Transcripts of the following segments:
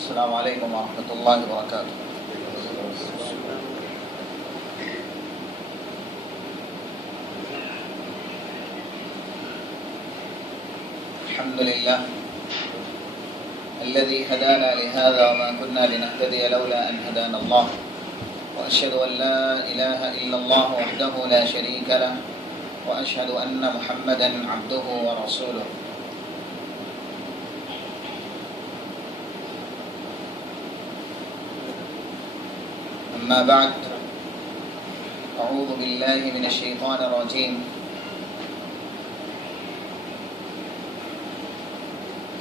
السلام علیکم ورحمۃ اللہ وبرکاتہ۔ الحمد للہ الذي هدانا لهذا وما كنا لنهتدي لولا أن هدانا الله وأشهد أن لا إله إلا الله وحده لا شريك له وأشهد أن محمدا عبده ورسوله۔ أما بعد أعوذ بالله من الشيطان الرجيم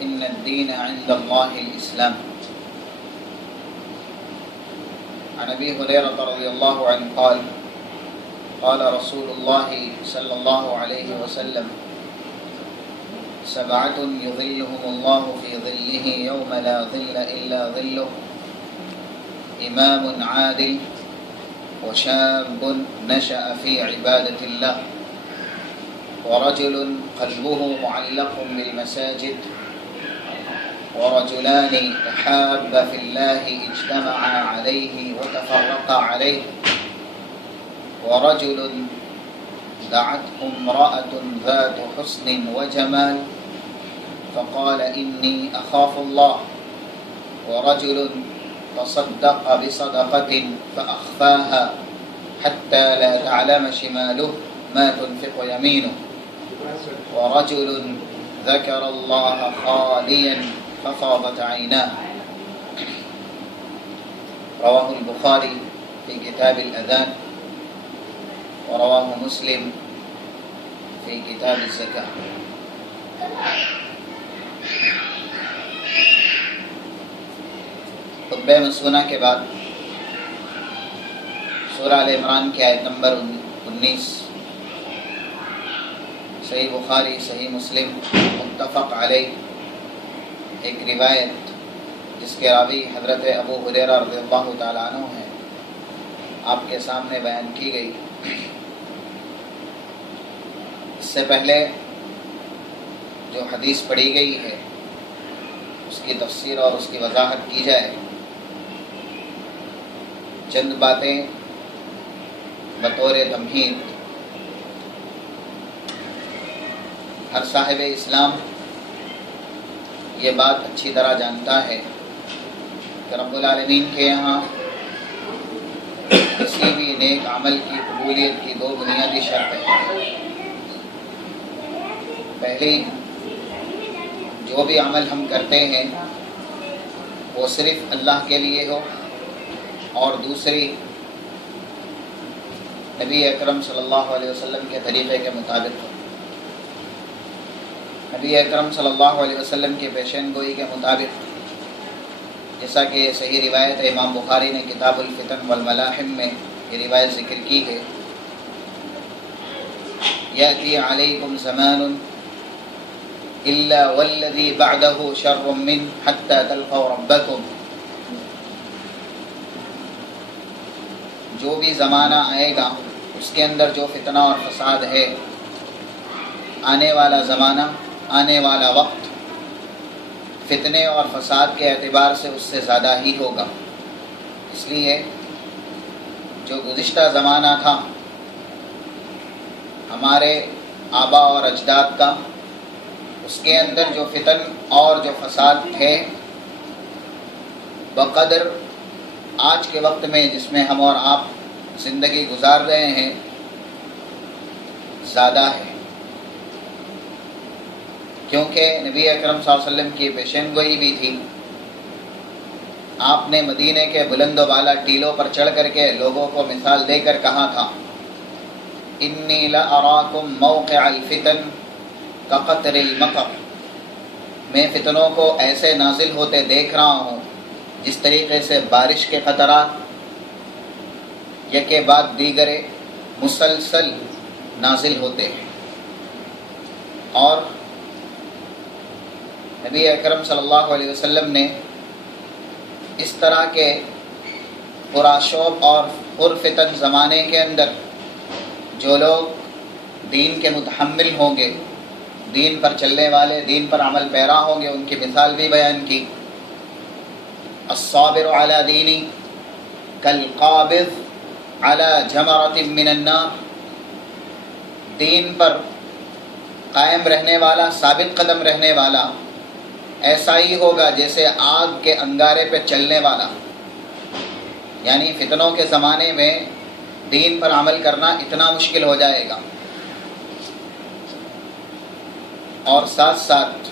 إن الدين عند الله الإسلام۔ عن أبي هريرة رضي الله عنه قال قال رسول الله صلى الله عليه وسلم سبعة يظلهم الله في ظله يوم لا ظل إلا ظله إمام عادل وشاب نشأ في عبادة الله ورجل قلبه معلق بالمساجد ورجلان تحابا في الله اجتمعا عليه وتفرقا عليه ورجل دعته امرأة ذات حسن وجمال فقال إني أخاف الله ورجل تصدق بصدقة فأخفاها حتى لا تعلم شماله ما تنفق يمينه ورجل ذكر الله خاليا ففاضت عيناه۔ رواه البخاري في كتاب الأذان ورواه مسلم في كتاب الزكاة۔ خطبہ مسونہ کے بعد سورہ آل عمران کی آیت نمبر 19، صحیح بخاری، صحیح مسلم، متفق علیہ ایک روایت جس کے راوی حضرت ابو ہریرہ رضی اللہ تعالیٰ عنہ ہیں، آپ کے سامنے بیان کی گئی۔ اس سے پہلے جو حدیث پڑھی گئی ہے اس کی تفسیر اور اس کی وضاحت کی جائے، چند باتیں بطور تمہید۔ ہر صاحب اسلام یہ بات اچھی طرح جانتا ہے کہ رب العالمین کے یہاں کسی بھی نیک عمل کی قبولیت کی دو بنیادی شرطیں ہیں۔ پہلی، جو بھی عمل ہم کرتے ہیں وہ صرف اللہ کے لیے ہو، اور دوسری، نبی اکرم صلی اللہ علیہ وسلم کے طریقے کے مطابق ہو، نبی اکرم صلی اللہ علیہ وسلم کی پیشین گوئی کے مطابق، جیسا کہ صحیح روایت ہے، امام بخاری نے کتاب الفتن والملاحم میں یہ روایت ذکر کی ہے، یأتی علیکم زمان الا والذی بعدہ شر من حتی تلقوا ربکم۔ جو بھی زمانہ آئے گا اس کے اندر جو فتنہ اور فساد ہے، آنے والا زمانہ، آنے والا وقت فتنے اور فساد کے اعتبار سے اس سے زیادہ ہی ہوگا۔ اس لیے جو گزشتہ زمانہ تھا ہمارے آبا اور اجداد کا، اس کے اندر جو فتن اور جو فساد تھے بقدر آج کے وقت میں جس میں ہم اور آپ زندگی گزار رہے ہیں زیادہ ہے، کیونکہ نبی اکرم صلی اللہ علیہ وسلم کی پیشین گوئی بھی تھی۔ آپ نے مدینے کے بلند و بالا ٹیلوں پر چڑھ کر کے لوگوں کو مثال دے کر کہا تھا، انی لأراکم موقع الفتن کقطر المطر، میں فتنوں کو ایسے نازل ہوتے دیکھ رہا ہوں جس طریقے سے بارش کے قطرات یکے بعد دیگرے مسلسل نازل ہوتے ہیں۔ اور نبی اکرم صلی اللہ علیہ وسلم نے اس طرح کے پرآشوب اور پرفتن زمانے کے اندر جو لوگ دین کے متحمل ہوں گے، دین پر چلنے والے، دین پر عمل پیرا ہوں گے، ان کی مثال بھی بیان کی۔ الصابر علی دینی کالقابض علی جمرۃ من النار، دین پر قائم رہنے والا، ثابت قدم رہنے والا ایسا ہی ہوگا جیسے آگ کے انگارے پہ چلنے والا. یعنی فتنوں کے زمانے میں دین پر عمل کرنا اتنا مشکل ہو جائے گا. اور ساتھ ساتھ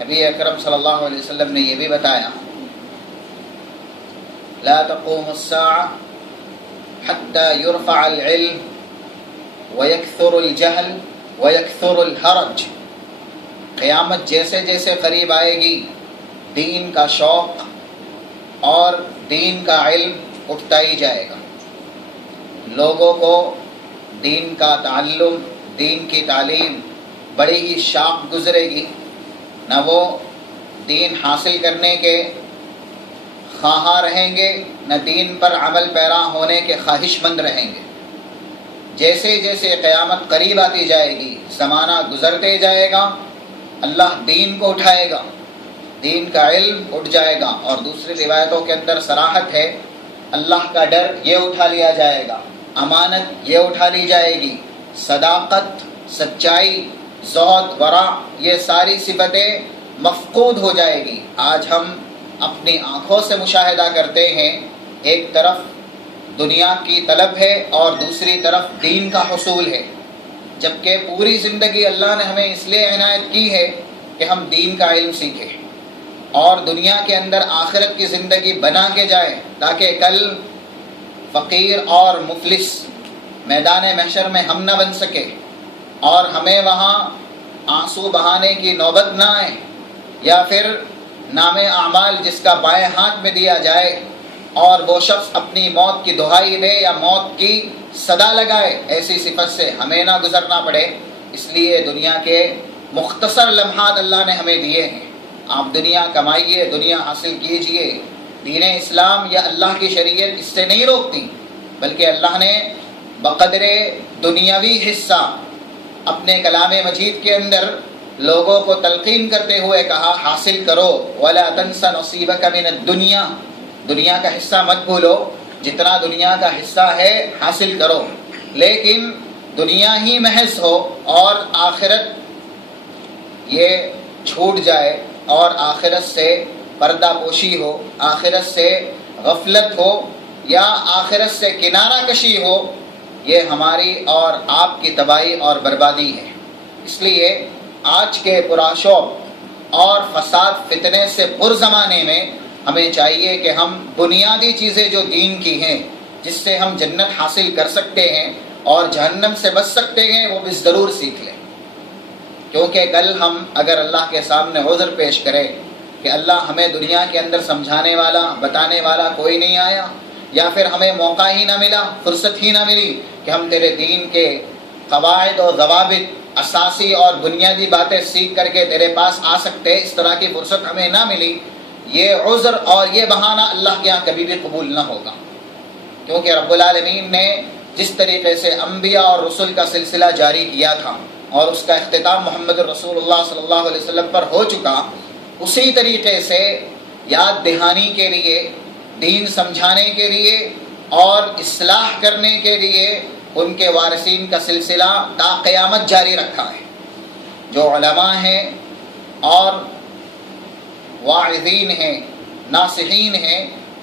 نبی اکرم صلی اللہ علیہ وسلم نے یہ بھی بتایا لا تقوم الساعة حتى يرفع العلم ويكثر الجهل ويكثر الحرج. قیامت جیسے جیسے قریب آئے گی دین کا شوق اور دین کا علم اٹھتا ہی جائے گا. لوگوں کو دین کا تعلم، دین کی تعلیم بڑی ہی شاق گزرے گی، نہ وہ دین حاصل کرنے کے خواہاں رہیں گے، نہ دین پر عمل پیرا ہونے کے خواہش مند رہیں گے. جیسے جیسے قیامت قریب آتی جائے گی، زمانہ گزرتے جائے گا، اللہ دین کو اٹھائے گا، دین کا علم اٹھ جائے گا. اور دوسری روایتوں کے اندر صراحت ہے اللہ کا ڈر یہ اٹھا لیا جائے گا، امانت یہ اٹھا لی جائے گی، صداقت، سچائی، زہد، ورع، یہ ساری صفتیں مفقود ہو جائے گی. آج ہم اپنی آنکھوں سے مشاہدہ کرتے ہیں، ایک طرف دنیا کی طلب ہے اور دوسری طرف دین کا حصول ہے، جبکہ پوری زندگی اللہ نے ہمیں اس لیے عنایت کی ہے کہ ہم دین کا علم سیکھیں اور دنیا کے اندر آخرت کی زندگی بنا کے جائیں، تاکہ کل فقیر اور مفلس میدان محشر میں ہم نہ بن سکے اور ہمیں وہاں آنسو بہانے کی نوبت نہ آئے، یا پھر نام اعمال جس کا بائیں ہاتھ میں دیا جائے اور وہ شخص اپنی موت کی دہائی دے یا موت کی صدا لگائے، ایسی صفت سے ہمیں نہ گزرنا پڑے. اس لیے دنیا کے مختصر لمحات اللہ نے ہمیں دیے ہیں. آپ دنیا کمائیے، دنیا حاصل کیجئے. دین اسلام یا اللہ کی شریعت اس سے نہیں روکتی، بلکہ اللہ نے بقدر دنیاوی حصہ اپنے کلام مجید کے اندر لوگوں کو تلقین کرتے ہوئے کہا حاصل کرو وَلَا تَنْسَ نَصِيبَكَ مِنَ الدُّنْيَا، دنیا کا حصہ مت بھولو، جتنا دنیا کا حصہ ہے حاصل کرو، لیکن دنیا ہی محض ہو اور آخرت یہ چھوٹ جائے اور آخرت سے پردہ پوشی ہو، آخرت سے غفلت ہو یا آخرت سے کنارہ کشی ہو، یہ ہماری اور آپ کی تباہی اور بربادی ہے. اس لیے آج کے پراشوب اور فساد فتنے سے پر زمانے میں ہمیں چاہیے کہ ہم بنیادی چیزیں جو دین کی ہیں، جس سے ہم جنت حاصل کر سکتے ہیں اور جہنم سے بچ سکتے ہیں، وہ بھی ضرور سیکھ لیں. کیونکہ کل ہم اگر اللہ کے سامنے عذر پیش کریں کہ اللہ ہمیں دنیا کے اندر سمجھانے والا، بتانے والا کوئی نہیں آیا، یا پھر ہمیں موقع ہی نہ ملا، فرصت ہی نہ ملی کہ ہم تیرے دین کے قواعد اور ضوابط، اساسی اور بنیادی باتیں سیکھ کر کے تیرے پاس آ سکتے، اس طرح کی فرصت ہمیں نہ ملی، یہ عذر اور یہ بہانہ اللہ کے یہاں کبھی بھی قبول نہ ہوگا. کیونکہ رب العالمین نے جس طریقے سے انبیاء اور رسل کا سلسلہ جاری کیا تھا اور اس کا اختتام محمد رسول اللہ صلی اللہ علیہ وسلم پر ہو چکا، اسی طریقے سے یاد دہانی کے لیے، دین سمجھانے کے لیے اور اصلاح کرنے کے لیے ان کے وارثین کا سلسلہ تا قیامت جاری رکھا ہے. جو علماء ہیں اور واعظین ہیں، ناصحین ہیں،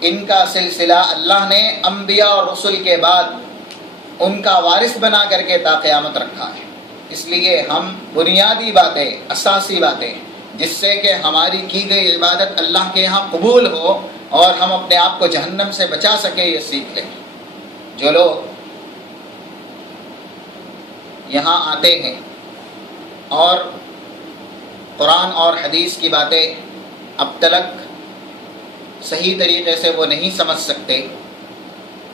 ان کا سلسلہ اللہ نے انبیاء اور رسل کے بعد ان کا وارث بنا کر کے تا قیامت رکھا ہے. اس لیے ہم بنیادی باتیں، اساسی باتیں، جس سے کہ ہماری کی گئی عبادت اللہ کے یہاں قبول ہو اور ہم اپنے آپ کو جہنم سے بچا سکیں، یہ سیکھ لیں. جو لوگ یہاں آتے ہیں اور قرآن اور حدیث کی باتیں اب تک صحیح طریقے سے وہ نہیں سمجھ سکتے،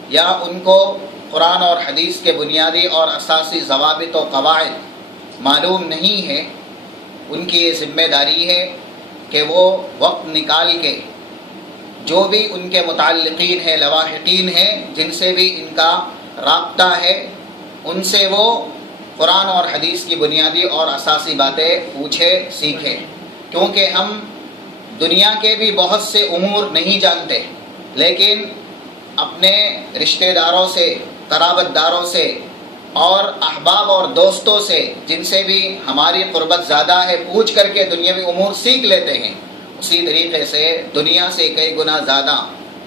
یا ان کو قرآن اور حدیث کے بنیادی اور اساسی ضوابط و قواعد معلوم نہیں ہے، ان کی یہ ذمہ داری ہے کہ وہ وقت نکال کے جو بھی ان کے متعلقین ہیں، لواحقین ہیں، جن سے بھی ان کا رابطہ ہے، ان سے وہ قرآن اور حدیث کی بنیادی اور اساسی باتیں پوچھے، سیکھیں. کیونکہ ہم دنیا کے بھی بہت سے امور نہیں جانتے، لیکن اپنے رشتہ داروں سے، قرابت داروں سے اور احباب اور دوستوں سے جن سے بھی ہماری قربت زیادہ ہے پوچھ کر کے دنیاوی امور سیکھ لیتے ہیں۔ اسی طریقے سے دنیا سے کئی گنا زیادہ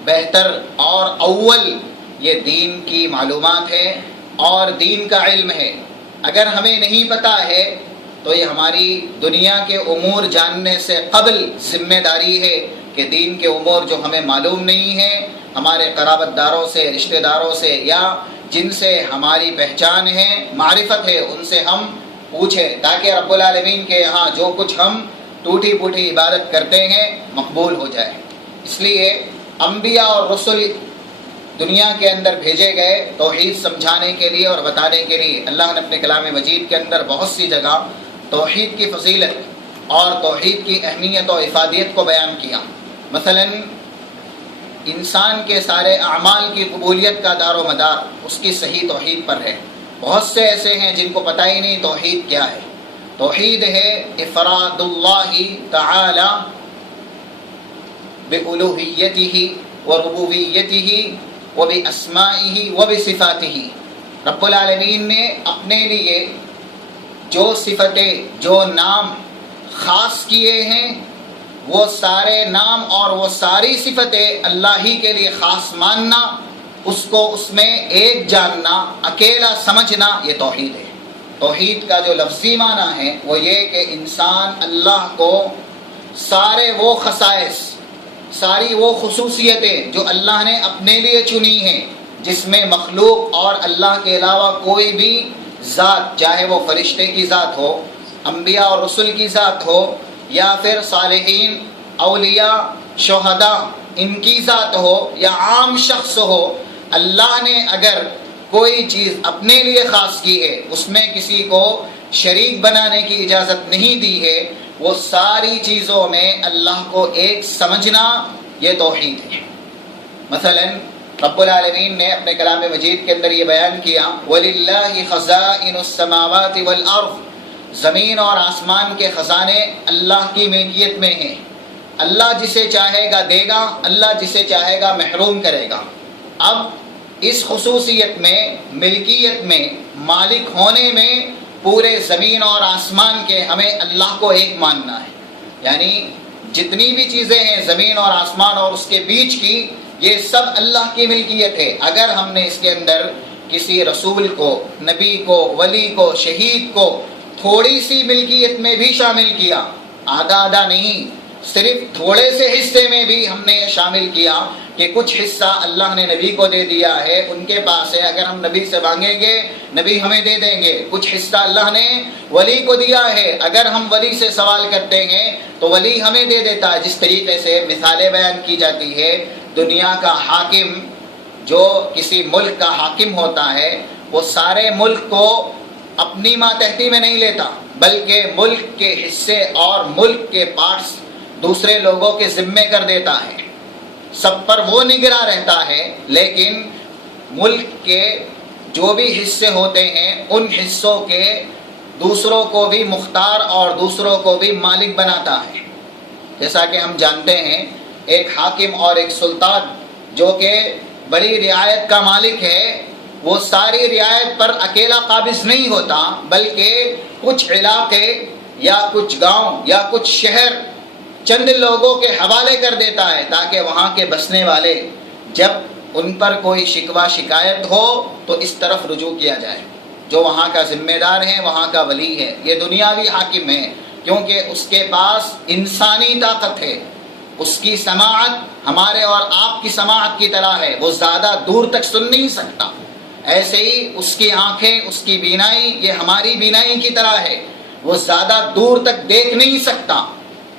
بہتر اور اول یہ دین کی معلومات ہے اور دین کا علم ہے۔ اگر ہمیں نہیں پتہ ہے تو یہ ہماری دنیا کے امور جاننے سے قبل ذمہ داری ہے کہ دین کے امور جو ہمیں معلوم نہیں ہیں ہمارے قرابت داروں سے، رشتہ داروں سے یا جن سے ہماری پہچان ہے، معرفت ہے، ان سے ہم پوچھیں تاکہ رب العالمین کے یہاں جو کچھ ہم ٹوٹی پھوٹی عبادت کرتے ہیں مقبول ہو جائے۔ اس لیے انبیاء اور رسل دنیا کے اندر بھیجے گئے توحید سمجھانے کے لیے اور بتانے کے لیے۔ اللہ نے اپنے کلام مجید کے اندر بہت سی جگہ توحید کی فضیلت اور توحید کی اہمیت و افادیت کو بیان کیا۔ مثلا انسان کے سارے اعمال کی قبولیت کا دار و مدار اس کی صحیح توحید پر ہے۔ بہت سے ایسے ہیں جن کو پتہ ہی نہیں توحید کیا ہے۔ توحید ہے افراد اللہ تعالی بألوہیتہ وربوبیتہ وباسمائہ وبصفاتہ۔ رب العالمین نے اپنے لیے جو صفتیں، جو نام خاص کیے ہیں، وہ سارے نام اور وہ ساری صفتیں اللہ ہی کے لیے خاص ماننا، اس کو اس میں ایک جاننا، اکیلا سمجھنا، یہ توحید ہے۔ توحید کا جو لفظی معنی ہے وہ یہ کہ انسان اللہ کو سارے وہ خصائص، ساری وہ خصوصیتیں جو اللہ نے اپنے لیے چنی ہیں، جس میں مخلوق اور اللہ کے علاوہ کوئی بھی ذات، چاہے وہ فرشتے کی ذات ہو، انبیاء اور رسل کی ذات ہو، یا پھر صالحین، اولیاء، شہداء ان کی ذات ہو یا عام شخص ہو، اللہ نے اگر کوئی چیز اپنے لیے خاص کی ہے، اس میں کسی کو شریک بنانے کی اجازت نہیں دی ہے، وہ ساری چیزوں میں اللہ کو ایک سمجھنا، یہ توحید ہے۔ مثلا رب العالمین نے اپنے کلام مجید کے اندر یہ بیان کیا وَلِلَّهِ خَزَائِنُ السَّمَاوَاتِ وَالْأَرْضِ، زمین اور آسمان کے خزانے اللہ کی ملکیت میں ہیں۔ اللہ جسے چاہے گا دے گا، اللہ جسے چاہے گا محروم کرے گا۔ اب اس خصوصیت میں، ملکیت میں، مالک ہونے میں پورے زمین اور آسمان کے ہمیں اللہ کو ایک ماننا ہے۔ یعنی جتنی بھی چیزیں ہیں زمین اور آسمان اور اس کے بیچ کی، یہ سب اللہ کی ملکیت ہے۔ اگر ہم نے اس کے اندر کسی رسول کو، نبی کو، ولی کو، شہید کو تھوڑی سی ملکیت میں بھی شامل کیا، آدھا آدھا نہیں، صرف تھوڑے سے حصے میں بھی ہم نے شامل کیا کہ کچھ حصہ اللہ نے نبی کو دے دیا ہے، ان کے پاس ہے، اگر ہم نبی سے مانگیں گے نبی ہمیں دے دیں گے۔ کچھ حصہ اللہ نے ولی کو دیا ہے، اگر ہم ولی سے سوال کرتے ہیں تو ولی ہمیں دے دیتا ہے۔ جس طریقے سے مثالیں بیان کی جاتی ہے، دنیا کا حاکم جو کسی ملک کا حاکم ہوتا ہے، وہ سارے ملک کو اپنی ماتحتی میں نہیں لیتا، بلکہ ملک کے حصے اور ملک کے پارٹس دوسرے لوگوں کے ذمے کر دیتا ہے، سب پر وہ نگراں رہتا ہے، لیکن ملک کے جو بھی حصے ہوتے ہیں ان حصوں کے دوسروں کو بھی مختار اور دوسروں کو بھی مالک بناتا ہے۔ جیسا کہ ہم جانتے ہیں ایک حاکم اور ایک سلطان جو کہ بڑی رعایت کا مالک ہے، وہ ساری رعایت پر اکیلا قابض نہیں ہوتا، بلکہ کچھ علاقے یا کچھ گاؤں یا کچھ شہر چند لوگوں کے حوالے کر دیتا ہے تاکہ وہاں کے بسنے والے جب ان پر کوئی شکوہ شکایت ہو تو اس طرف رجوع کیا جائے۔ جو وہاں کا ذمہ دار ہے، وہاں کا ولی ہے، یہ دنیاوی حاکم ہے، کیونکہ اس کے پاس انسانی طاقت ہے، اس کی سماعت ہمارے اور آپ کی سماعت کی طرح ہے، وہ زیادہ دور تک سن نہیں سکتا۔ ایسے ہی اس کی آنکھیں، اس کی بینائی یہ ہماری بینائی کی طرح ہے، وہ زیادہ دور تک دیکھ نہیں سکتا۔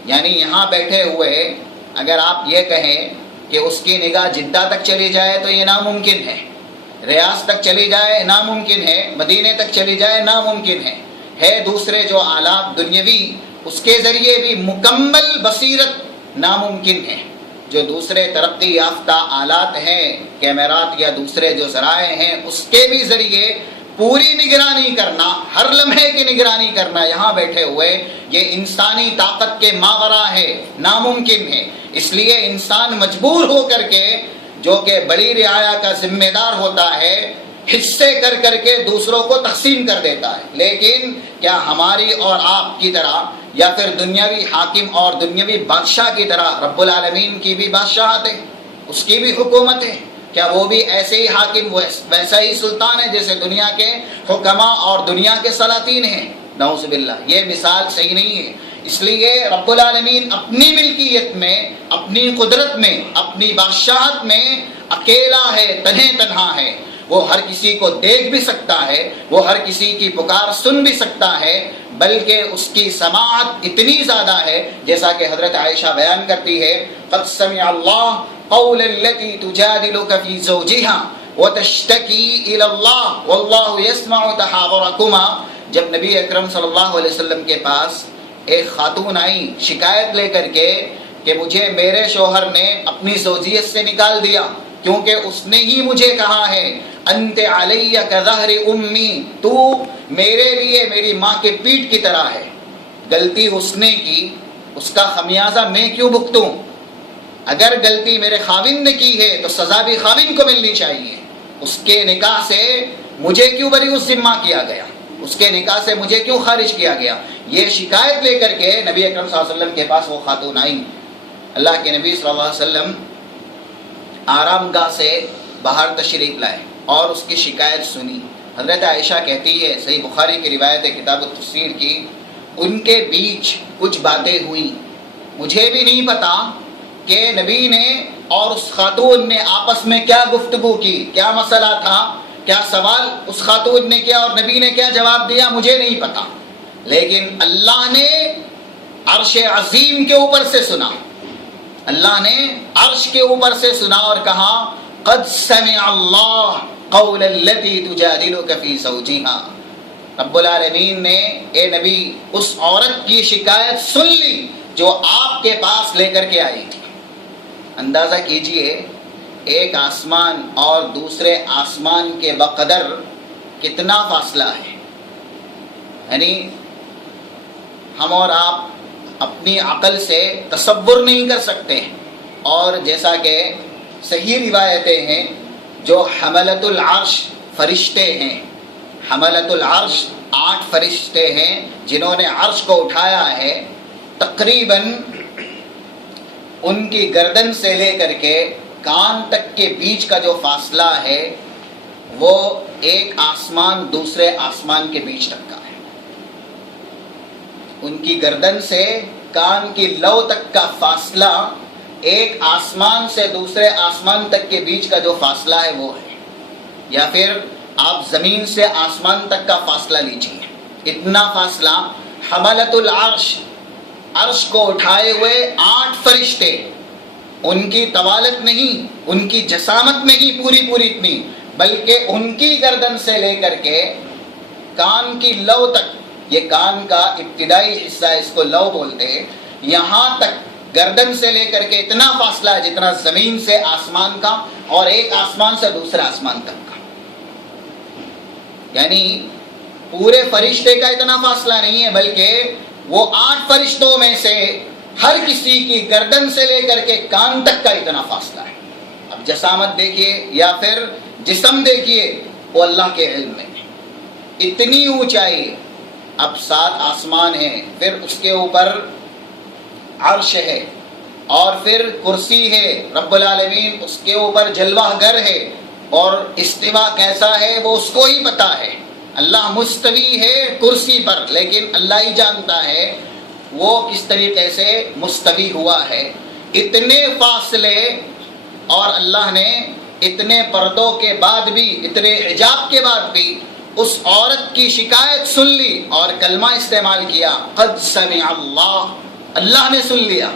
یعنی یہاں بیٹھے ہوئے اگر آپ یہ کہیں کہ اس کی نگاہ جدہ تک چلی جائے تو یہ ناممکن ہے، ریاض تک چلی جائے ناممکن ہے، مدینے تک چلی جائے ناممکن ہے دوسرے جو آلات دنیاوی اس کے ذریعے بھی مکمل بصیرت ناممکن ہے۔ جو دوسرے ترقی یافتہ آلات ہیں، کیمرات یا دوسرے جو ذرائع ہیں، اس کے بھی ذریعے پوری نگرانی کرنا، ہر لمحے کی نگرانی کرنا یہاں بیٹھے ہوئے، یہ انسانی طاقت کے ماورا ہے، ناممکن ہے۔ اس لیے انسان مجبور ہو کر کے، جو کہ بڑی رعایا کا ذمہ دار ہوتا ہے، حصے کر کر کے دوسروں کو تقسیم کر دیتا ہے۔ لیکن کیا ہماری اور آپ کی طرح، یا پھر دنیاوی حاکم اور دنیاوی بادشاہ کی طرح رب العالمین کی بھی بادشاہت ہے، اس کی بھی حکومت ہے؟ کیا وہ بھی ایسے ہی حاکم، ویسا ہی سلطان ہے جیسے دنیا کے حکما اور دنیا کے سلاطین ہیں؟ نعوذ باللہ، یہ مثال صحیح نہیں ہے۔ اس لیے رب العالمین اپنی ملکیت میں، اپنی قدرت میں، اپنی بادشاہت میں اکیلا ہے، تنہا ہے۔ وہ ہر کسی کو دیکھ بھی سکتا ہے، وہ ہر کسی کی پکار سن بھی سکتا ہے، بلکہ اس کی سماعت اتنی زیادہ ہے، جیسا کہ حضرت عائشہ بیان کرتی ہے، قد سمع اللہ قول التي تجادلك في زوجها وتشتكي الى الله والله يسمع تحاوركما۔ جب نبی اکرم صلی اللہ علیہ وسلم کے پاس ایک خاتون آئی شکایت لے کر کے کہ مجھے میرے شوہر نے اپنی زوجیت سے نکال دیا، کیونکہ اس نے ہی مجھے کہا ہے انت علی کظہر امی، تو میرے لیے میری ماں کے پیٹھ کی طرح ہے۔ غلطی اس نے کی، اس کا خمیازہ میں کیوں بھگتوں؟ اگر غلطی میرے خاوند نے کی ہے تو سزا بھی خاوند کو ملنی چاہیے۔ اس کے نکاح سے مجھے کیوں بری الذمہ کیا گیا؟ اس کے نکاح سے مجھے کیوں خارج کیا گیا؟ یہ شکایت لے کر کے نبی اکرم صلی اللہ علیہ وسلم کے پاس وہ خاتون آئیں۔ اللہ کے نبی صلی اللہ علیہ وسلم آرام گاہ سے باہر تشریف لائے اور اس کی شکایت سنی۔ حضرت عائشہ کہتی ہے، صحیح بخاری کی روایت ہے کتاب التفسیر کی، ان کے بیچ کچھ باتیں ہوئیں، مجھے بھی نہیں پتا کہ نبی نے اور اس خاتون نے آپس میں کیا گفتگو کی، کیا مسئلہ تھا، کیا سوال اس خاتون نے کیا اور نبی نے کیا جواب دیا، مجھے نہیں پتا۔ لیکن اللہ نے عرش عظیم کے اوپر سے سنا، اللہ نے عرش کے اوپر سے سنا اور کہا قد سمع اللہ قول التي تجادلك في زوجها۔ رب العالمین نے اے نبی اس عورت کی شکایت سن لی جو آپ کے پاس لے کر کے آئی تھی۔ اندازہ کیجئے ایک آسمان اور دوسرے آسمان کے بقدر کتنا فاصلہ ہے، یعنی ہم اور آپ اپنی عقل سے تصور نہیں کر سکتے۔ اور جیسا کہ صحیح روایتیں ہیں، جو حملۃ العرش فرشتے ہیں، حملۃ العرش 8 فرشتے ہیں جنہوں نے عرش کو اٹھایا ہے، تقریباً ان کی گردن سے لے کر کے کان تک کے بیچ کا جو فاصلہ ہے وہ ایک آسمان دوسرے آسمان کے بیچ تک کا ہے۔ ان کی گردن سے کان کی لو تک کا فاصلہ ایک آسمان سے دوسرے آسمان تک کے بیچ کا جو فاصلہ ہے وہ ہے، یا پھر آپ زمین سے آسمان تک کا فاصلہ لیجیے، اتنا فاصلہ۔ حملۃ العرش، عرش کو اٹھائے ہوئے 8 فرشتے، ان کی طوالت نہیں، ان کی جسامت نہیں پوری اتنی، بلکہ ان کی گردن سے لے کر کے کان کی لو تک، یہ کان کا ابتدائی حصہ اس کو لو بولتے ہیں، یہاں تک گردن سے لے کر کے اتنا فاصلہ ہے جتنا زمین سے آسمان کا اور ایک آسمان سے دوسرے آسمان تک کا، یعنی پورے فرشتے کا اتنا فاصلہ نہیں ہے، بلکہ وہ 8 فرشتوں میں سے ہر کسی کی گردن سے لے کر کے کان تک کا اتنا فاصلہ ہے۔ اب جسامت دیکھیے یا پھر جسم دیکھیے، وہ اللہ کے علم میں اتنی اونچائی۔ اب 7 آسمان ہیں، پھر اس کے اوپر عرش ہے، اور پھر کرسی ہے، رب العالمین اس کے اوپر جلوہ گر ہے، اور استوا کیسا ہے وہ اس کو ہی پتا ہے۔ اللہ مستوی ہے کرسی پر، لیکن اللہ ہی جانتا ہے وہ کس طریقے سے مستوی ہوا ہے۔ اتنے فاصلے، اور اللہ نے اتنے پردوں کے بعد بھی، اتنے حجاب کے بعد بھی اس عورت کی شکایت سن لی اور کلمہ استعمال کیا، قد سمع اللہ، اللہ نے سن لیا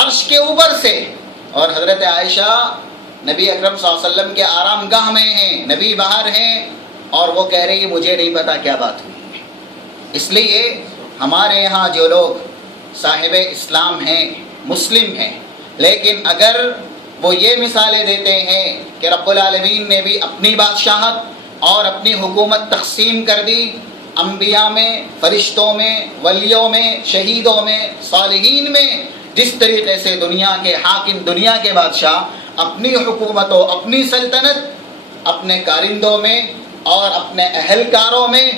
عرش کے اوپر سے۔ اور حضرت عائشہ نبی اکرم صلی اللہ علیہ وسلم کے آرام گاہ میں ہیں، نبی باہر ہیں، اور وہ کہہ رہی مجھے نہیں پتا کیا بات ہوئی۔ اس لیے ہمارے یہاں جو لوگ صاحب اسلام ہیں، مسلم ہیں، لیکن اگر وہ یہ مثالیں دیتے ہیں کہ رب العالمین نے بھی اپنی بادشاہت اور اپنی حکومت تقسیم کر دی انبیاء میں، فرشتوں میں، ولیوں میں، شہیدوں میں، صالحین میں. جس طریقے سے دنیا کے حاکم، دنیا کے بادشاہ اپنی حکومت و اپنی سلطنت اپنے کارندوں میں اور اپنے اہلکاروں میں،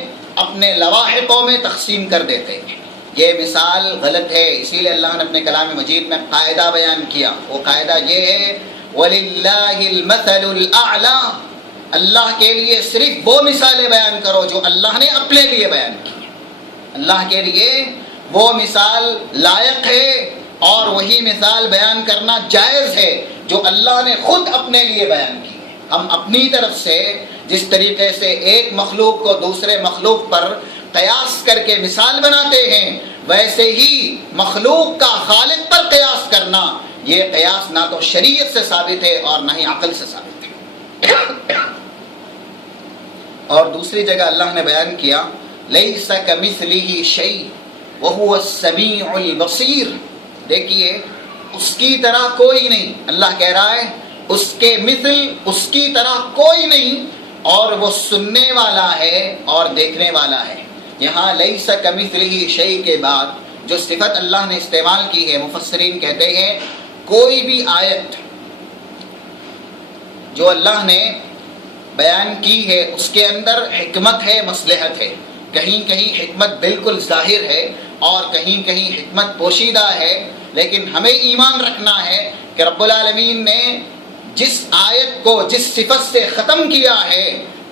اپنے لواحقوں میں تقسیم کر دیتے ہیں. یہ مثال غلط ہے. اسی لیے اللہ نے اپنے کلام مجید میں قاعدہ بیان کیا. وہ قاعدہ یہ ہے وَلِلَّهِ الْمَثَلُ الْأَعْلَى، اللہ کے لیے صرف وہ مثالیں بیان کرو جو اللہ نے اپنے لیے بیان کی. اللہ کے لیے وہ مثال لائق ہے اور وہی مثال بیان کرنا جائز ہے جو اللہ نے خود اپنے لیے بیان کی. ہم اپنی طرف سے جس طریقے سے ایک مخلوق کو دوسرے مخلوق پر قیاس کر کے مثال بناتے ہیں، ویسے ہی مخلوق کا خالق پر قیاس کرنا، یہ قیاس نہ تو شریعت سے ثابت ہے اور نہ ہی عقل سے ثابت ہے. اور دوسری جگہ اللہ نے بیان کیا لیس کمثلہ شیء وہو السمیع البصیر. دیکھیے اس کی طرح کوئی نہیں. اللہ کہہ رہا ہے اس کے مثل، اس کی طرح کوئی نہیں، اور وہ سننے والا ہے اور دیکھنے والا ہے. یہاں لیس کمثلہ شیء کے بعد جو صفت اللہ نے استعمال کی ہے، مفسرین کہتے ہیں کوئی بھی آیت جو اللہ نے بیان کی ہے اس کے اندر حکمت ہے، مصلحت ہے. کہیں کہیں حکمت بالکل ظاہر ہے اور کہیں کہیں حکمت پوشیدہ ہے. لیکن ہمیں ایمان رکھنا ہے کہ رب العالمین نے جس آیت کو جس صفت سے ختم کیا ہے،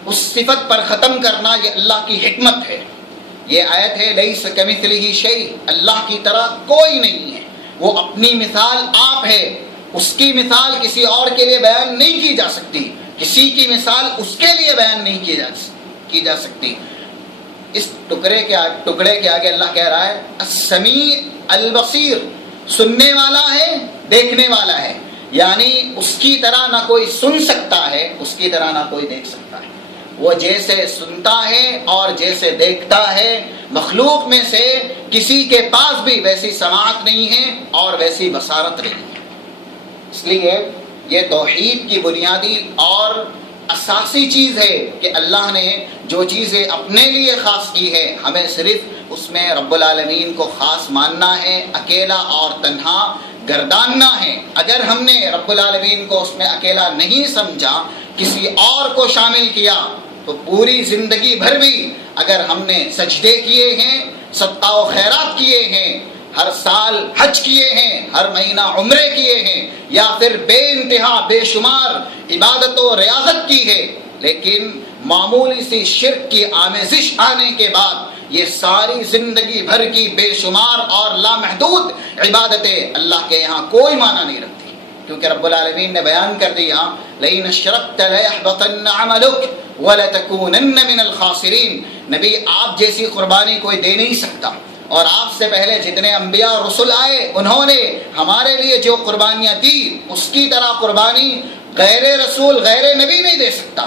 اس صفت پر ختم کرنا یہ اللہ کی حکمت ہے. یہ آیت ہے لیس کمثلہ شیء، اللہ کی طرح کوئی نہیں ہے. وہ اپنی مثال آپ ہے، اس کی مثال کسی اور کے لیے بیان نہیں کی جا سکتی، کسی کی مثال اس کے لیے بیان نہیں کی جا سکتی. اس ٹکڑے کے آگے اللہ کہہ رہا ہے السمیع البصیر، سننے والا ہے، دیکھنے والا ہے. یعنی اس کی طرح نہ کوئی سن سکتا ہے، اس کی طرح نہ کوئی دیکھ سکتا ہے. وہ جیسے سنتا ہے اور جیسے دیکھتا ہے، مخلوق میں سے کسی کے پاس بھی ویسی سماعت نہیں ہے اور ویسی بصارت نہیں ہے. اس لیے یہ توحید کی بنیادی اور اساسی چیز ہے کہ اللہ نے جو چیزیں اپنے لیے خاص کی ہے، ہمیں صرف اس میں رب العالمین کو خاص ماننا ہے، اکیلا اور تنہا گرداننا ہے. اگر ہم نے رب العالمین کو اس میں اکیلا نہیں سمجھا، کسی اور کو شامل کیا، تو پوری زندگی بھر بھی اگر ہم نے سجدے کیے ہیں، صدقہ و خیرات کیے ہیں، ہر سال حج کیے ہیں، ہر مہینہ عمرے کیے ہیں، یا پھر بے انتہا بے شمار عبادت و ریاضت کی ہے، لیکن معمولی سی شرک کی آمیزش آنے کے بعد یہ ساری زندگی بھر کی بے شمار اور لامحدود عبادتیں اللہ کے یہاں کوئی معنی نہیں رکھتی. کیونکہ رب العالمین نے بیان کر دیا لئن اشرکت لیحبطن عملک ولتکونن من الخاسرین. نبی آپ جیسی قربانی کوئی دے نہیں سکتا، اور آپ سے پہلے جتنے انبیاء اور رسول آئے انہوں نے ہمارے لیے جو قربانیاں دی، اس کی طرح قربانی غیر رسول غیر نبی نہیں دے سکتا.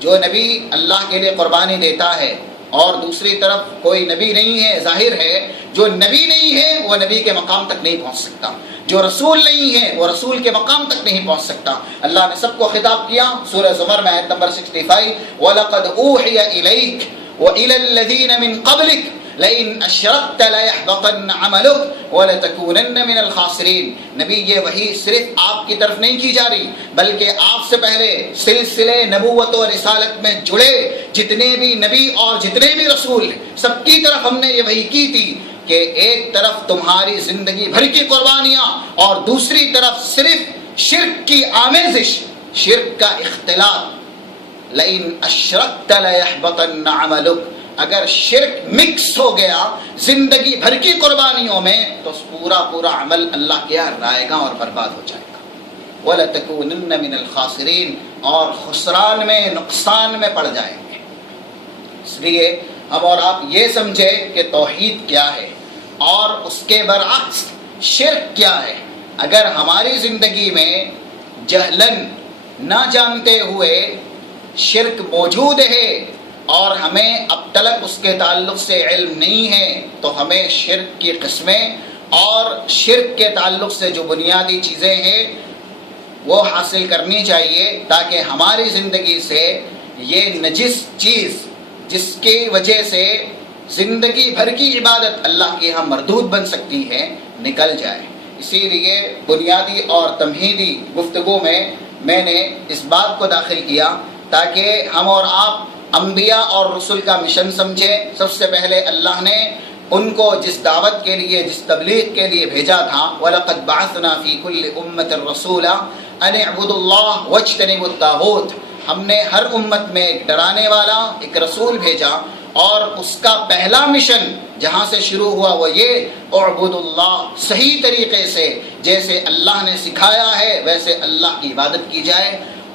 جو نبی اللہ کے لیے قربانی دیتا ہے اور دوسری طرف کوئی نبی نہیں ہے، ظاہر ہے جو نبی نہیں ہے وہ نبی کے مقام تک نہیں پہنچ سکتا، جو رسول نہیں ہے وہ رسول کے مقام تک نہیں پہنچ سکتا. اللہ نے سب کو خطاب کیا سورہ زمر میں آیت نمبر 65 وَلَقَدْ أُوحِيَ إِلَيْكَ وَإِلَى الَّذِينَ مِن قَبْلِكَ لئن اشرکت لیحبطن عملک ولتکونن من الخاسرین. نبی یہ وحی صرف آپ کی طرف نہیں کی جا رہی، بلکہ آپ سے پہلے سلسلے نبوت و رسالت میں جڑے جتنے بھی نبی اور جتنے بھی رسول سب کی طرف ہم نے یہ وحی کی تھی کہ ایک طرف تمہاری زندگی بھر کی قربانیاں اور دوسری طرف صرف شرک کی آمیزش، شرک کا اختلاط. لئن اشرکت لیحبطن عملک، اگر شرک مکس ہو گیا زندگی بھر کی قربانیوں میں تو پورا عمل اللہ کیا رائے گا اور برباد ہو جائے گا. وَلَتَكُونَنَّ مِنَ الْخَاسِرِينَ، اور خسران میں، نقصان میں پڑ جائیں گے. اس لیے ہم اور آپ یہ سمجھے کہ توحید کیا ہے اور اس کے برعکس شرک کیا ہے. اگر ہماری زندگی میں جہلاً نہ جانتے ہوئے شرک موجود ہے اور ہمیں اب تلک اس کے تعلق سے علم نہیں ہے، تو ہمیں شرک کی قسمیں اور شرک کے تعلق سے جو بنیادی چیزیں ہیں وہ حاصل کرنی چاہیے، تاکہ ہماری زندگی سے یہ نجس چیز جس کی وجہ سے زندگی بھر کی عبادت اللہ کے یہاں مردود بن سکتی ہے نکل جائے۔ اسی لیے بنیادی اور تمہیدی گفتگو میں نے اس بات کو داخل کیا تاکہ ہم اور آپ انبیاء اور رسول کا مشن سمجھیں۔ سب سے پہلے اللہ نے ان کو جس دعوت کے لیے، جس تبلیغ کے لیے بھیجا تھا، وَلَقَدْ بَعَثْنَا فِي كُلِّ أُمَّةٍ رَسُولًا أَنِ اعْبُدُوا اللَّهَ وَاجْتَنِبُوا الطَّاغُوتَ۔ ہم نے ہر امت میں ایک ڈرانے والا، ایک رسول بھیجا، اور اس کا پہلا مشن جہاں سے شروع ہوا وہ یہ اعبدوا اللہ، صحیح طریقے سے جیسے اللہ نے سکھایا ہے ویسے اللہ کی عبادت کی جائے۔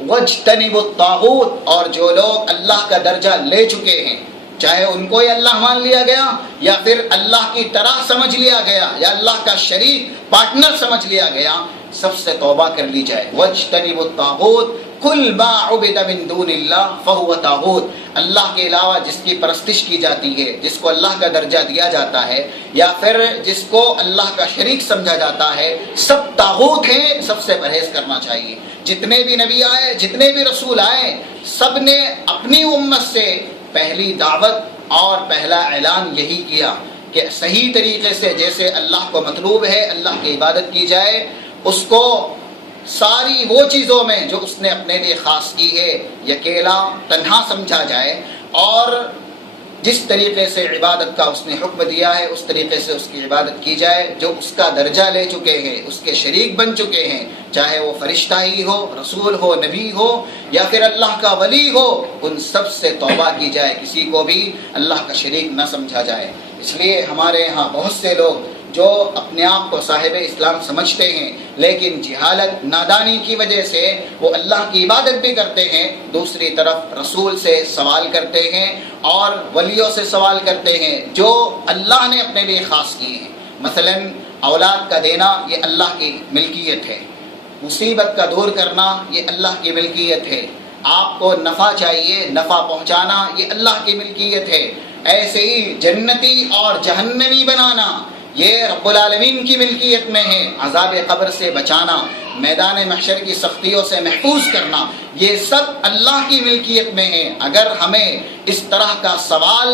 واجتنبوا الطاغوت، اور جو لوگ اللہ کا درجہ لے چکے ہیں، چاہے ان کو یہ اللہ مان لیا گیا یا پھر اللہ کی طرح سمجھ لیا گیا یا اللہ کا شریک پارٹنر سمجھ لیا گیا، سب سے توبہ کر لی جائے۔ واجتنبوا الطاغوت کل ما عبد من دون اللہ فہو طاغوت، اللہ کے علاوہ جس کی پرستش کی جاتی ہے، جس کو اللہ کا درجہ دیا جاتا ہے یا پھر جس کو اللہ کا شریک سمجھا جاتا ہے، سب طاغوت ہیں، سب سے پرہیز کرنا چاہیے۔ جتنے بھی نبی آئے، جتنے بھی رسول آئے، سب نے اپنی امت سے پہلی دعوت اور پہلا اعلان یہی کیا کہ صحیح طریقے سے جیسے اللہ کو مطلوب ہے اللہ کی عبادت کی جائے، اس کو ساری وہ چیزوں میں جو اس نے اپنے لیے خاص کی ہے اکیلا تنہا سمجھا جائے، اور جس طریقے سے عبادت کا اس نے حکم دیا ہے اس طریقے سے اس کی عبادت کی جائے۔ جو اس کا درجہ لے چکے ہیں، اس کے شریک بن چکے ہیں، چاہے وہ فرشتہ ہی ہو، رسول ہو، نبی ہو یا پھر اللہ کا ولی ہو، ان سب سے توبہ کی جائے، کسی کو بھی اللہ کا شریک نہ سمجھا جائے۔ اس لیے ہمارے یہاں بہت سے لوگ جو اپنے آپ کو صاحب اسلام سمجھتے ہیں لیکن جہالت، نادانی کی وجہ سے وہ اللہ کی عبادت بھی کرتے ہیں، دوسری طرف رسول سے سوال کرتے ہیں اور ولیوں سے سوال کرتے ہیں جو اللہ نے اپنے لیے خاص کیے ہیں۔ مثلا اولاد کا دینا یہ اللہ کی ملکیت ہے، مصیبت کا دور کرنا یہ اللہ کی ملکیت ہے، آپ کو نفع چاہیے، نفع پہنچانا یہ اللہ کی ملکیت ہے، ایسے ہی جنتی اور جہنمی بنانا یہ رب العالمین کی ملکیت میں ہے، عذاب قبر سے بچانا، میدان محشر کی سختیوں سے محفوظ کرنا، یہ سب اللہ کی ملکیت میں ہے۔ اگر ہمیں اس طرح کا سوال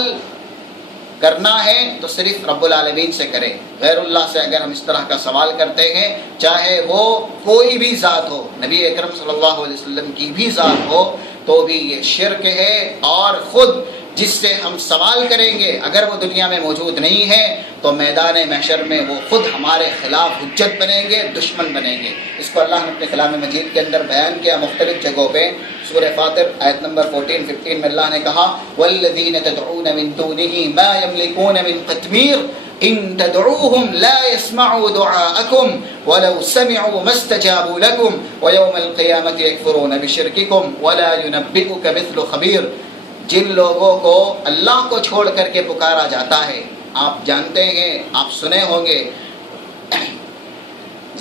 کرنا ہے تو صرف رب العالمین سے کریں، غیر اللہ سے اگر ہم اس طرح کا سوال کرتے ہیں، چاہے وہ کوئی بھی ذات ہو، نبی اکرم صلی اللہ علیہ وسلم کی بھی ذات ہو، تو بھی یہ شرک ہے، اور خود جس سے ہم سوال کریں گے اگر وہ دنیا میں موجود نہیں ہے تو میدان محشر میں وہ خود ہمارے خلاف حجت بنیں گے، دشمن بنیں گے۔ اس کو اللہ نے اپنے کلام مجید کے اندر بیان کیا مختلف جگہوں پہ۔ سورہ فاطر آیت نمبر 14-15 میں اللہ نے کہا وَالَّذِينَ تَدْعُونَ مِن دُونِهِ مَا يَمْلِكُونَ مِن قِطْمِيرٍ إِن تَدْعُوهُمْ لَا يَسْمَعُوا دُعَاءَكُمْ وَلَوْ سَمِعُوا مَا اسْتَجَابُوا لَكُمْ وَيَوْمَ الْقِيَامَةِ يَكْفُرُونَ بِشِرْكِكُمْ وَلَا يُنَبِّئُكَ مِثْلُ خَبِيرٍ۔ جن لوگوں کو اللہ کو چھوڑ کر کے پکارا جاتا ہے، آپ جانتے ہیں، آپ سنے ہوں گے،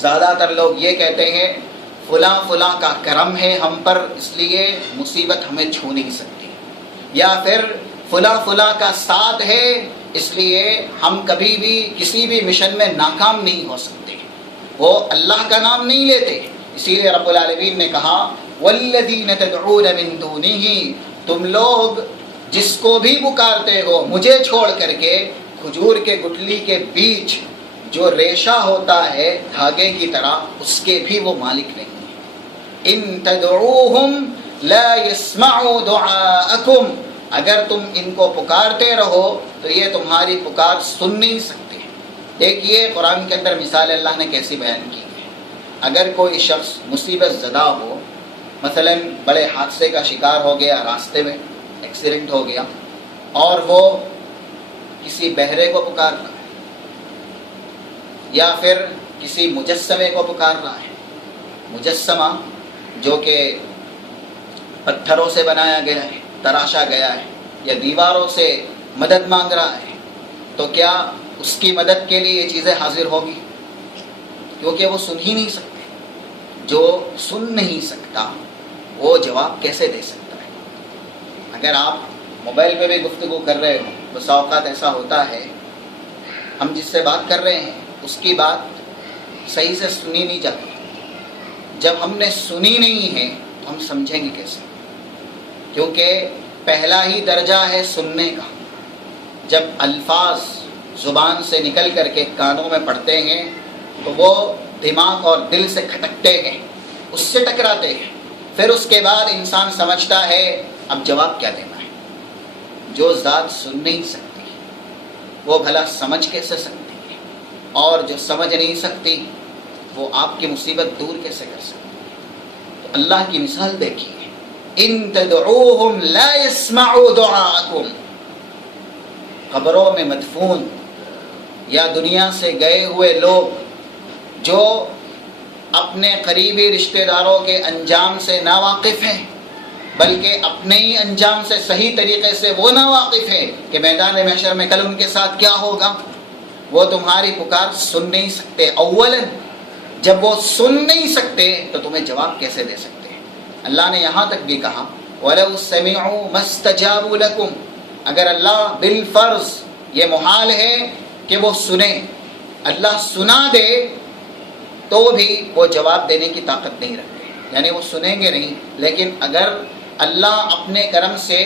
زیادہ تر لوگ یہ کہتے ہیں فلاں فلاں کا کرم ہے ہم پر اس لیے مصیبت ہمیں چھو نہیں سکتی، یا پھر فلاں فلاں کا ساتھ ہے اس لیے ہم کبھی بھی کسی بھی مشن میں ناکام نہیں ہو سکتے، وہ اللہ کا نام نہیں لیتے۔ اسی لیے رب العالمین نے کہا وَالَّذِينَ تَدْعُونَ مِن دُونِهِ، تم لوگ جس کو بھی پکارتے ہو مجھے چھوڑ کر کے، کھجور کے گٹلی کے بیچ جو ریشہ ہوتا ہے دھاگے کی طرح، اس کے بھی وہ مالک نہیں ہیں۔ ان تدعوہم لا يسمعوا دعاءکم، اگر تم ان کو پکارتے رہو تو یہ تمہاری پکار سن نہیں سکتے۔ دیکھیے قرآن کے اندر مثال اللہ نے کیسی بیان کی ہے۔ اگر کوئی شخص مصیبت زدہ ہو، مثلا بڑے حادثے کا شکار ہو گیا، راستے میں ایکسیڈنٹ ہو گیا، اور وہ کسی بہرے کو پکار رہا ہے یا پھر کسی مجسمے کو پکار رہا ہے، مجسمہ جو کہ پتھروں سے بنایا گیا ہے، تراشا گیا ہے، یا دیواروں سے مدد مانگ رہا ہے، تو کیا اس کی مدد کے لیے یہ چیزیں حاضر ہوگی؟ کیونکہ وہ سن ہی نہیں سکتے۔ جو سن نہیں سکتا وہ جواب کیسے دے سکتا ہے؟ اگر آپ موبائل پہ بھی گفتگو کر رہے ہو، بس اوقات ایسا ہوتا ہے ہم جس سے بات کر رہے ہیں اس کی بات صحیح سے سنی نہیں جاتی۔ جب ہم نے سنی نہیں ہے تو ہم سمجھیں گے کیسے؟ کیونکہ پہلا ہی درجہ ہے سننے کا. جب الفاظ زبان سے نکل کر کے کانوں میں پڑتے ہیں تو وہ دماغ اور دل سے کھٹکتے ہیں، اس سے ٹکراتے ہیں. پھر اس کے بعد انسان سمجھتا ہے اب جواب کیا دینا ہے. جو ذات سن نہیں سکتی وہ بھلا سمجھ کیسے سکتی ہے، اور جو سمجھ نہیں سکتی وہ آپ کی مصیبت دور کیسے کر سکتی ہے. تو اللہ کی مثال دیکھیے، ان تدعوہم لا يسمعوا دعاءکم. قبروں میں مدفون یا دنیا سے گئے ہوئے لوگ جو اپنے قریبی رشتہ داروں کے انجام سے ناواقف ہیں، بلکہ اپنے ہی انجام سے صحیح طریقے سے وہ ناواقف ہیں کہ میدان محشر میں کل ان کے ساتھ کیا ہوگا، وہ تمہاری پکار سن نہیں سکتے. اولاً جب وہ سن نہیں سکتے تو تمہیں جواب کیسے دے سکتے ہیں. اللہ نے یہاں تک بھی کہا وَلَوْ سَمِعُوا مَا اسْتَجَابُوا لَكُمْ. اگر اللہ بالفرض، یہ محال ہے کہ وہ سنیں، اللہ سنا دے تو بھی وہ جواب دینے کی طاقت نہیں رکھتے، یعنی وہ سنیں گے نہیں. لیکن اگر اللہ اپنے کرم سے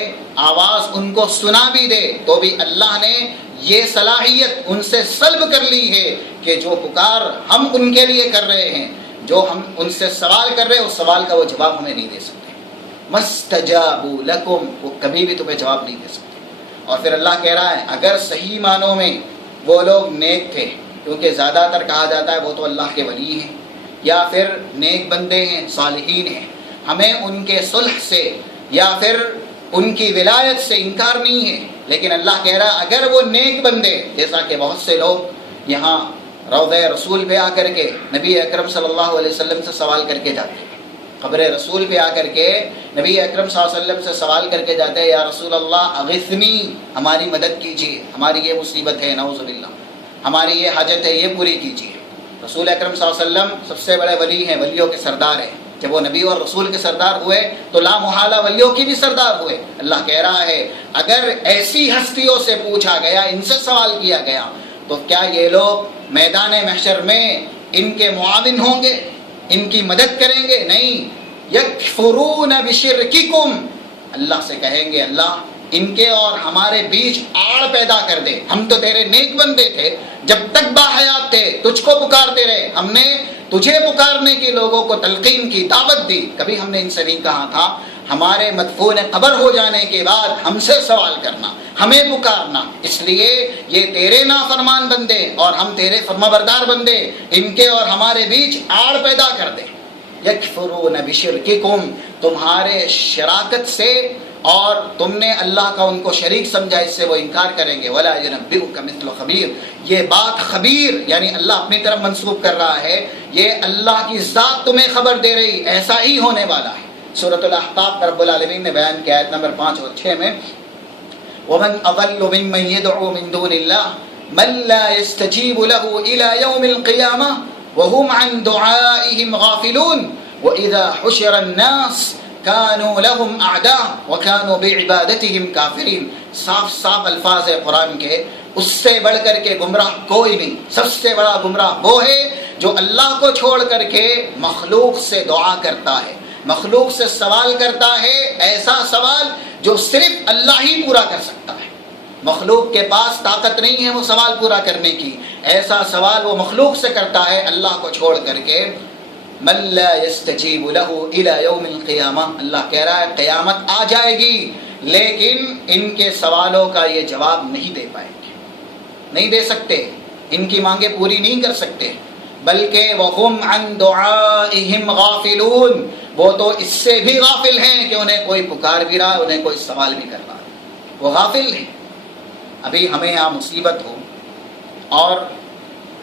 آواز ان کو سنا بھی دے تو بھی اللہ نے یہ صلاحیت ان سے سلب کر لی ہے کہ جو پکار ہم ان کے لیے کر رہے ہیں، جو ہم ان سے سوال کر رہے ہیں، اس سوال کا وہ جواب ہمیں نہیں دے سکتے. مستجابوا لکم، وہ کبھی بھی تمہیں جواب نہیں دے سکتے. اور پھر اللہ کہہ رہا ہے اگر صحیح معنوں میں وہ لوگ نیک تھے، کیونکہ زیادہ تر کہا جاتا ہے وہ تو اللہ کے ولی ہیں یا پھر نیک بندے ہیں، صالحین ہیں، ہمیں ان کے صلح سے یا پھر ان کی ولایت سے انکار نہیں ہے. لیکن اللہ کہہ رہا ہے اگر وہ نیک بندے، جیسا کہ بہت سے لوگ یہاں روضہ رسول پہ آ کر کے نبی اکرم صلی اللہ علیہ وسلم سے سوال کر کے جاتے ہیں، قبر رسول پہ آ کر کے نبی اکرم صلی اللہ علیہ وسلم سے سوال کر کے جاتے ہیں یا رسول اللہ اغثنی، ہماری مدد کیجیے، ہماری یہ مصیبت ہے، نعوذ باللہ، ہماری یہ حاجت ہے، یہ پوری کیجیے. رسول اکرم صلی اللہ علیہ وسلم سب سے بڑے ولی ہیں، ولیوں کے سردار ہیں. جب وہ نبی اور رسول کے سردار ہوئے تو لا محالہ ولیوں کی بھی سردار ہوئے. اللہ کہہ رہا ہے اگر ایسی ہستیوں سے پوچھا گیا، ان سے سوال کیا گیا، تو کیا یہ لوگ میدان محشر میں ان کے معاون ہوں گے، ان کی مدد کریں گے؟ نہیں. یکفرون بشرککم، اللہ سے کہیں گے اللہ ان کے اور ہمارے بیچ آڑ پیدا کر دے. ہم تو تیرے نیک بندے تھے، جب تک باحیات تھے تجھ کو پکارتے رہے، ہم نے تجھے پکارنے کی لوگوں کو تلقین کی، دعوت دی، کبھی ہم نے ان سے نہیں کہا تھا ہمارے مدفون قبر ہو جانے کے بعد ہم سے سوال کرنا، ہمیں پکارنا. اس لیے یہ تیرے نافرمان بندے اور ہم تیرے فرمانبردار بندے، ان کے اور ہمارے بیچ آڑ پیدا کر دے. یکفرون بشرککم، تمہارے شراکت سے اور تم نے اللہ کا ان کو شریک سمجھا، اس سے وہ انکار کریں گے. ولا ینبئک مثل خبیر، یہ بات خبیر یعنی اللہ اپنی طرف منسوب کر رہا ہے، یہ اللہ کی ذات تمہیں خبر دے رہی، ایسا ہی ہونے والا ہے. سورۃ الاحقاف رب العالمین نے بیان کیا آیت نمبر 5 اور 6 میں ومن اضل ممن يدعو من دون الله من لا يستجيب له الى يوم القيامه وهم عن دعائهم غافلون واذا حشر الناس كانوا لهم اعداء وكانوا بعبادتهم كافرين. صاف صاف الفاظ ہے قرآن کے، اس سے بڑھ کر کے گمراہ کوئی نہیں. سب سے بڑا گمراہ وہ ہے جو اللہ کو چھوڑ کر کے مخلوق سے دعا کرتا ہے، مخلوق سے سوال کرتا ہے، ایسا سوال جو صرف اللہ ہی پورا کر سکتا ہے. مخلوق کے پاس طاقت نہیں ہے وہ سوال پورا کرنے کی، ایسا سوال وہ مخلوق سے کرتا ہے اللہ کو چھوڑ کر کے. من لا يستجیب له الى یوم القیامہ، اللہ کہہ رہا ہے قیامت آ جائے گی لیکن ان کے سوالوں کا یہ جواب نہیں دے پائیں گے، نہیں دے سکتے، ان کی مانگیں پوری نہیں کر سکتے. بلکہ وَهُمْ عَنْ دُعَائِهِمْ غَافِلُونَ، وہ تو اس سے بھی غافل ہیں کہ انہیں کوئی پکار بھی رہا، انہیں کوئی سوال بھی کر رہا ہے، وہ غافل ہیں. ابھی ہمیں یہاں مصیبت ہو اور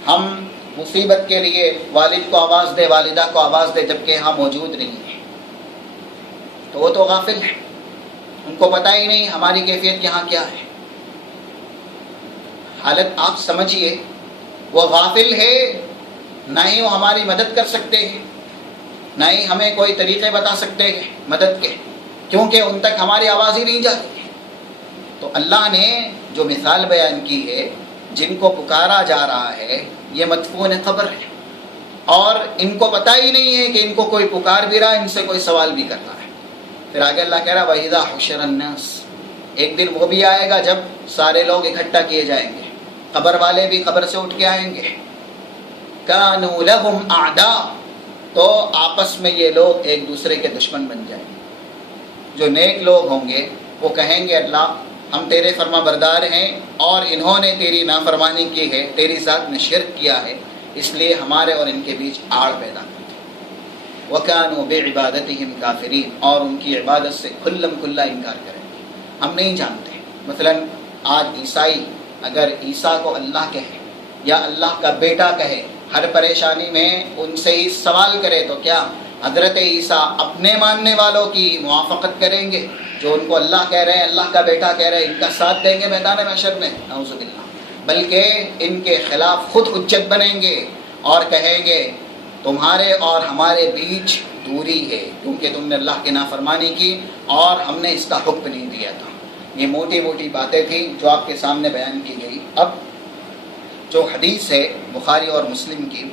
ہم مصیبت کے لیے والد کو آواز دے، والدہ کو آواز دے، جبکہ یہاں موجود نہیں ہے، تو وہ تو غافل ہے، ان کو پتہ ہی نہیں ہماری کیفیت یہاں کیا ہے. حالت آپ سمجھیے، وہ غافل ہے، نہ ہی وہ ہماری مدد کر سکتے ہیں، نہ ہی ہمیں کوئی طریقے بتا سکتے ہیں مدد کے، کیونکہ ان تک ہماری آواز ہی نہیں جاتی ہے. تو اللہ نے جو مثال بیان کی ہے، جن کو پکارا جا رہا ہے یہ مدفون قبر ہے، اور ان کو پتہ ہی نہیں ہے کہ ان کو کوئی پکار بھی رہا ہے، ان سے کوئی سوال بھی کرتا ہے. پھر آگے اللہ کہہ رہا وَإِذَا حُشِرَ النَّاسُ، ایک دن وہ بھی آئے گا جب سارے لوگ اکٹھا کیے جائیں گے، قبر والے بھی قبر سے اٹھ کے آئیں گے. كَانُوا لَهُمْ أَعْدَاءَ، تو آپس میں یہ لوگ ایک دوسرے کے دشمن بن جائیں گے. جو نیک لوگ ہوں گے وہ کہیں گے اللہ ہم تیرے فرما بردار ہیں اور انہوں نے تیری نافرمانی کی ہے، تیری ذات میں شرک کیا ہے، اس لیے ہمارے اور ان کے بیچ آڑ پیدا کرتے. وَكَانُوا بِعِبَادَتِهِمْ كَافِرِينَ، اور ان کی عبادت سے کھلم کھلا انکار کریں گے. ہم نہیں جانتے، مثلا آج عیسائی اگر عیسیٰ کو اللہ کہے یا اللہ کا بیٹا کہے، ہر پریشانی میں ان سے ہی سوال کرے، تو کیا حضرت عیسیٰ اپنے ماننے والوں کی موافقت کریں گے جو ان کو اللہ کہہ رہے ہیں، اللہ کا بیٹا کہہ رہے ہیں، ان کا ساتھ دیں گے میدان محشر میں؟ نعوذ باللہ. بلکہ ان کے خلاف خود حجت بنیں گے اور کہیں گے تمہارے اور ہمارے بیچ دوری ہے کیونکہ تم نے اللہ کی نافرمانی کی اور ہم نے اس کا حکم نہیں دیا تھا. یہ موٹی موٹی باتیں تھیں جو آپ کے سامنے بیان کی گئی. اب جو حدیث ہے بخاری اور مسلم کی،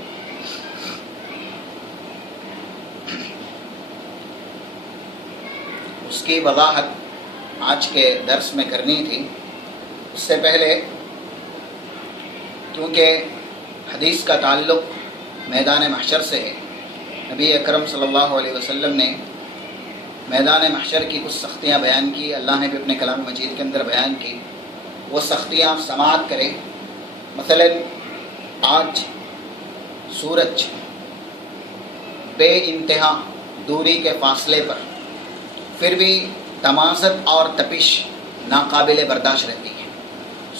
اس کی وضاحت آج کے درس میں کرنی تھی. اس سے پہلے کیونکہ حدیث کا تعلق میدان محشر سے ہے، نبی اکرم صلی اللہ علیہ وسلم نے میدان محشر کی کچھ سختیاں بیان کی، اللہ نے بھی اپنے کلام مجید کے اندر بیان کی. وہ سختیاں آپ سماعت کریں. مثلا آج سورج بے انتہا دوری کے فاصلے پر، پھر بھی تمازت اور تپش ناقابل برداشت رہتی ہے.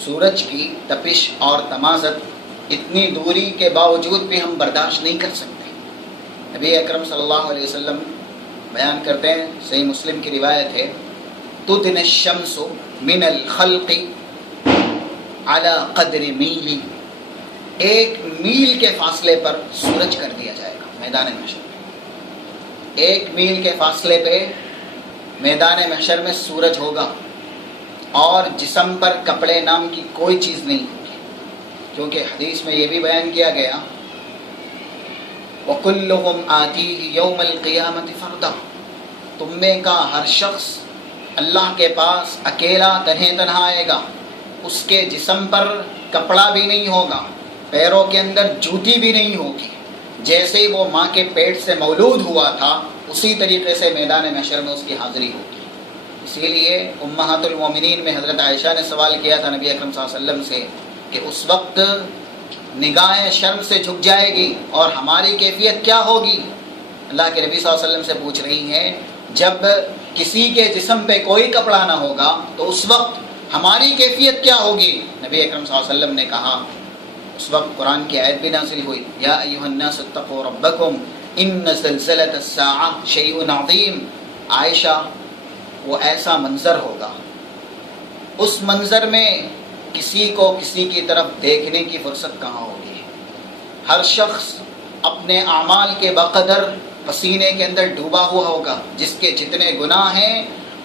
سورج کی تپش اور تمازت اتنی دوری کے باوجود بھی ہم برداشت نہیں کر سکتے. نبی اکرم صلی اللہ علیہ وسلم بیان کرتے ہیں، صحیح مسلم کی روایت ہے، تدن الشمس من الخلق على قدر میل، ایک میل کے فاصلے پر سورج کر دیا جائے گا میدان محشر میں. ایک میل کے فاصلے پہ میدان محشر میں سورج ہوگا اور جسم پر کپڑے نام کی کوئی چیز نہیں ہوگی، کیونکہ حدیث میں یہ بھی بیان کیا گیا وَكُلُّهُمْ آتِيهِ يَوْمَ الْقِيَامَةِ فَرْدًا، تم میں کا ہر شخص اللہ کے پاس اکیلا تنہا آئے گا. اس کے جسم پر کپڑا بھی نہیں ہوگا، پیروں کے اندر جوتی بھی نہیں ہوگی. جیسے وہ ماں کے پیٹ سے مولود ہوا تھا اسی طریقے سے میدان محشر میں اس کی حاضری ہوگی. اسی لیے امہات المومنین میں حضرت عائشہ نے سوال کیا تھا نبی اکرم صلی اللہ علیہ وسلم سے کہ اس وقت نگاہیں شرم سے جھک جائے گی اور ہماری کیفیت کیا ہوگی. اللہ کے نبی صلی اللہ علیہ وسلم سے پوچھ رہی ہیں جب کسی کے جسم پہ کوئی کپڑا نہ ہوگا تو اس وقت ہماری کیفیت کیا ہوگی. نبی اکرم صلی اللہ علیہ وسلم نے کہا، اس وقت قرآن کی آیت بھی نازل ہوئی، یا ایھا الناس اتقوا ربکم ان زلزلۃ الساعہ شیء عظیم. عائشہ وہ ایسا منظر ہوگا، اس منظر میں کسی کو کسی کی طرف دیکھنے کی فرصت کہاں ہوگی. ہر شخص اپنے اعمال کے بقدر پسینے کے اندر ڈوبا ہوا ہوگا، جس کے جتنے گناہ ہیں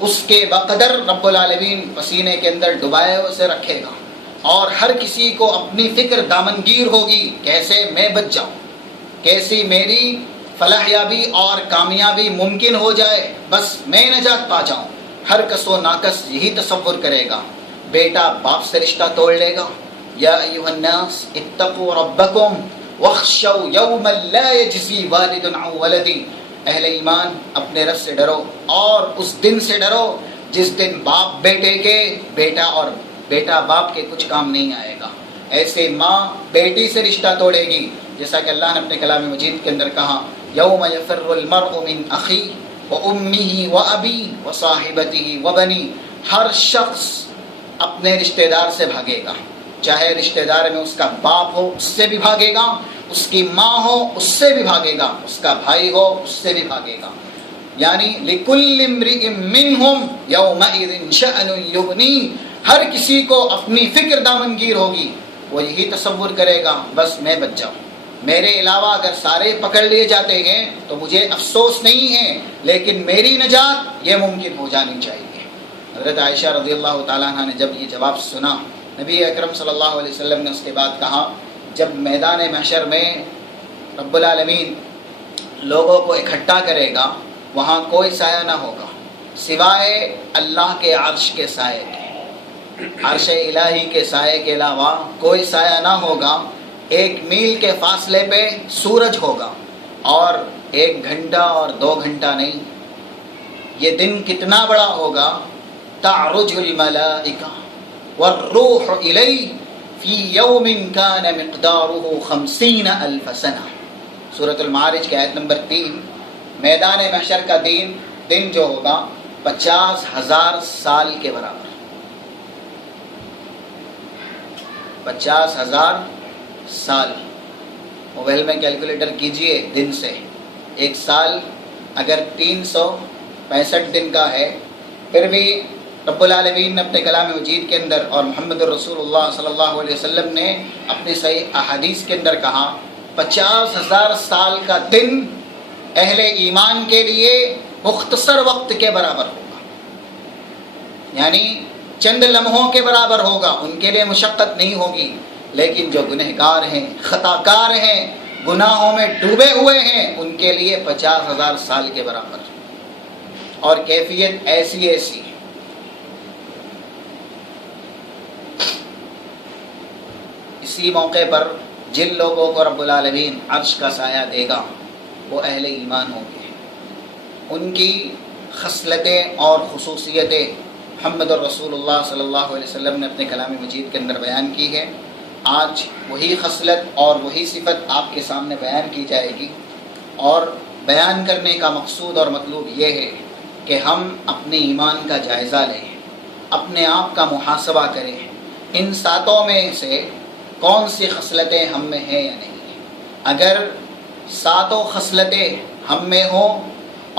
اس کے بقدر رب العالمین پسینے کے اندر ڈبائے اسے رکھے گا. اور ہر کسی کو اپنی فکر دامنگیر ہوگی، کیسے میں بچ جاؤں، کیسی میری فلاح یابی اور کامیابی ممکن ہو جائے، بس میں نجات پا جاؤں. ہر کس و ناکس یہی تصور کرے گا. بیٹا باپ سے رشتہ توڑ لے گا، یا ایھا الناس اتقوا ربکم واخشوا یوما لا یجزی والد عن ولدہ. اہل ایمان اپنے رب سے ڈرو اور اس دن سے ڈرو جس دن باپ بیٹے کے، بیٹا باپ کے کچھ کام نہیں آئے گا. ایسے ماں بیٹی سے رشتہ توڑے گی، جیسا کہ اللہ نے اپنے کلام مجید کے اندر کہا یوم یفر المرء من اخیہ وامہ وابیہ وصاحبتہ وبنیہ. ہر شخص اپنے رشتہ دار سے بھاگے گا، چاہے رشتہ دار میں اس کا باپ ہو اس سے بھی بھاگے گا، اس کی ماں ہو اس سے بھی بھاگے گا، اس کا بھائی ہو اس سے بھی بھاگے گا. یعنی لِكُلِّ امْرِئٍ مِّنْهُمْ يَوْمَئِذٍ شَأْنٌ يُغْنِيهِ. ہر کسی کو اپنی فکر دامنگیر ہوگی، وہ یہی تصور کرے گا بس میں بچ جاؤں، میرے علاوہ اگر سارے پکڑ لیے جاتے ہیں تو مجھے افسوس نہیں ہے، لیکن میری نجات یہ ممکن ہو جانی چاہیے. حضرت عائشہ رضی اللہ تعالیٰ عنہ نے جب یہ جواب سنا، نبی اکرم صلی اللہ علیہ وسلم نے اس کے بعد کہا جب میدان محشر میں رب العالمین لوگوں کو اکٹھا کرے گا وہاں کوئی سایہ نہ ہوگا، سوائے اللہ کے عرش کے سائے کے، عرش الہی کے سائے کے علاوہ کوئی سایہ نہ ہوگا۔ 1 میل کے فاصلے پہ سورج ہوگا، اور 1 گھنٹہ اور 2 گھنٹہ نہیں، یہ دن کتنا بڑا ہوگا۔ تعرج الملائکہ والروح الیہ فی یوم کان مقدارہ 50,000 سنہ۔ سورۃ المعارج کی آیت نمبر 3۔ میدان محشر کا دن جو ہوگا 50,000 سال کے برابر، 50,000 سال۔ موبائل میں کیلکولیٹر کیجئے دن سے، 1 سال اگر 365 دن کا ہے، پھر بھی رب العالمین نے اپنے کلام مجید کے اندر اور محمد رسول اللہ صلی اللہ علیہ وسلم نے اپنی صحیح احادیث کے اندر کہا 50,000 سال کا دن اہل ایمان کے لیے مختصر وقت کے برابر ہوگا، یعنی چند لمحوں کے برابر ہوگا، ان کے لیے مشقت نہیں ہوگی۔ لیکن جو گنہگار ہیں، خطا کار ہیں، گناہوں میں ڈوبے ہوئے ہیں، ان کے لیے 50,000 سال کے برابر، اور کیفیت ایسی۔ اسی موقع پر جن لوگوں کو رب العالمین عرش کا سایہ دے گا وہ اہل ایمان ہوں گے۔ ان کی خصلتیں اور خصوصیتیں محمد رسول اللہ صلی اللہ علیہ وسلم نے اپنے کلام مجید کے اندر بیان کی ہے۔ آج وہی خصلت اور وہی صفت آپ کے سامنے بیان کی جائے گی، اور بیان کرنے کا مقصود اور مطلوب یہ ہے کہ ہم اپنے ایمان کا جائزہ لیں، اپنے آپ کا محاسبہ کریں، ان 7 میں سے کون سی خصلتیں ہم میں ہیں یا نہیں۔ اگر 7 خصلتیں ہم میں ہوں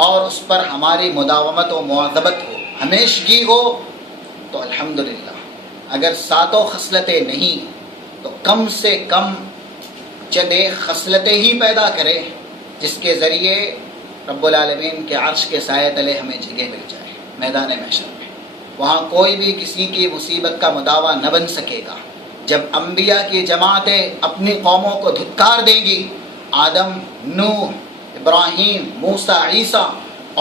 اور اس پر ہماری مداومت و مواظبت ہو، ہمیشگی ہو، تو الحمدللہ۔ اگر 7 خصلتیں نہیں تو کم سے کم چند 1 خصلتیں ہی پیدا کرے جس کے ذریعے رب العالمین کے عرش کے سائے تلے ہمیں جگہ مل جائے میدان محشر میں۔ وہاں کوئی بھی کسی کی مصیبت کا مداوا نہ بن سکے گا۔ جب انبیاء کی جماعتیں اپنی قوموں کو دھتکار دیں گی، آدم، نوح، ابراہیم، موسیٰ، عیسیٰ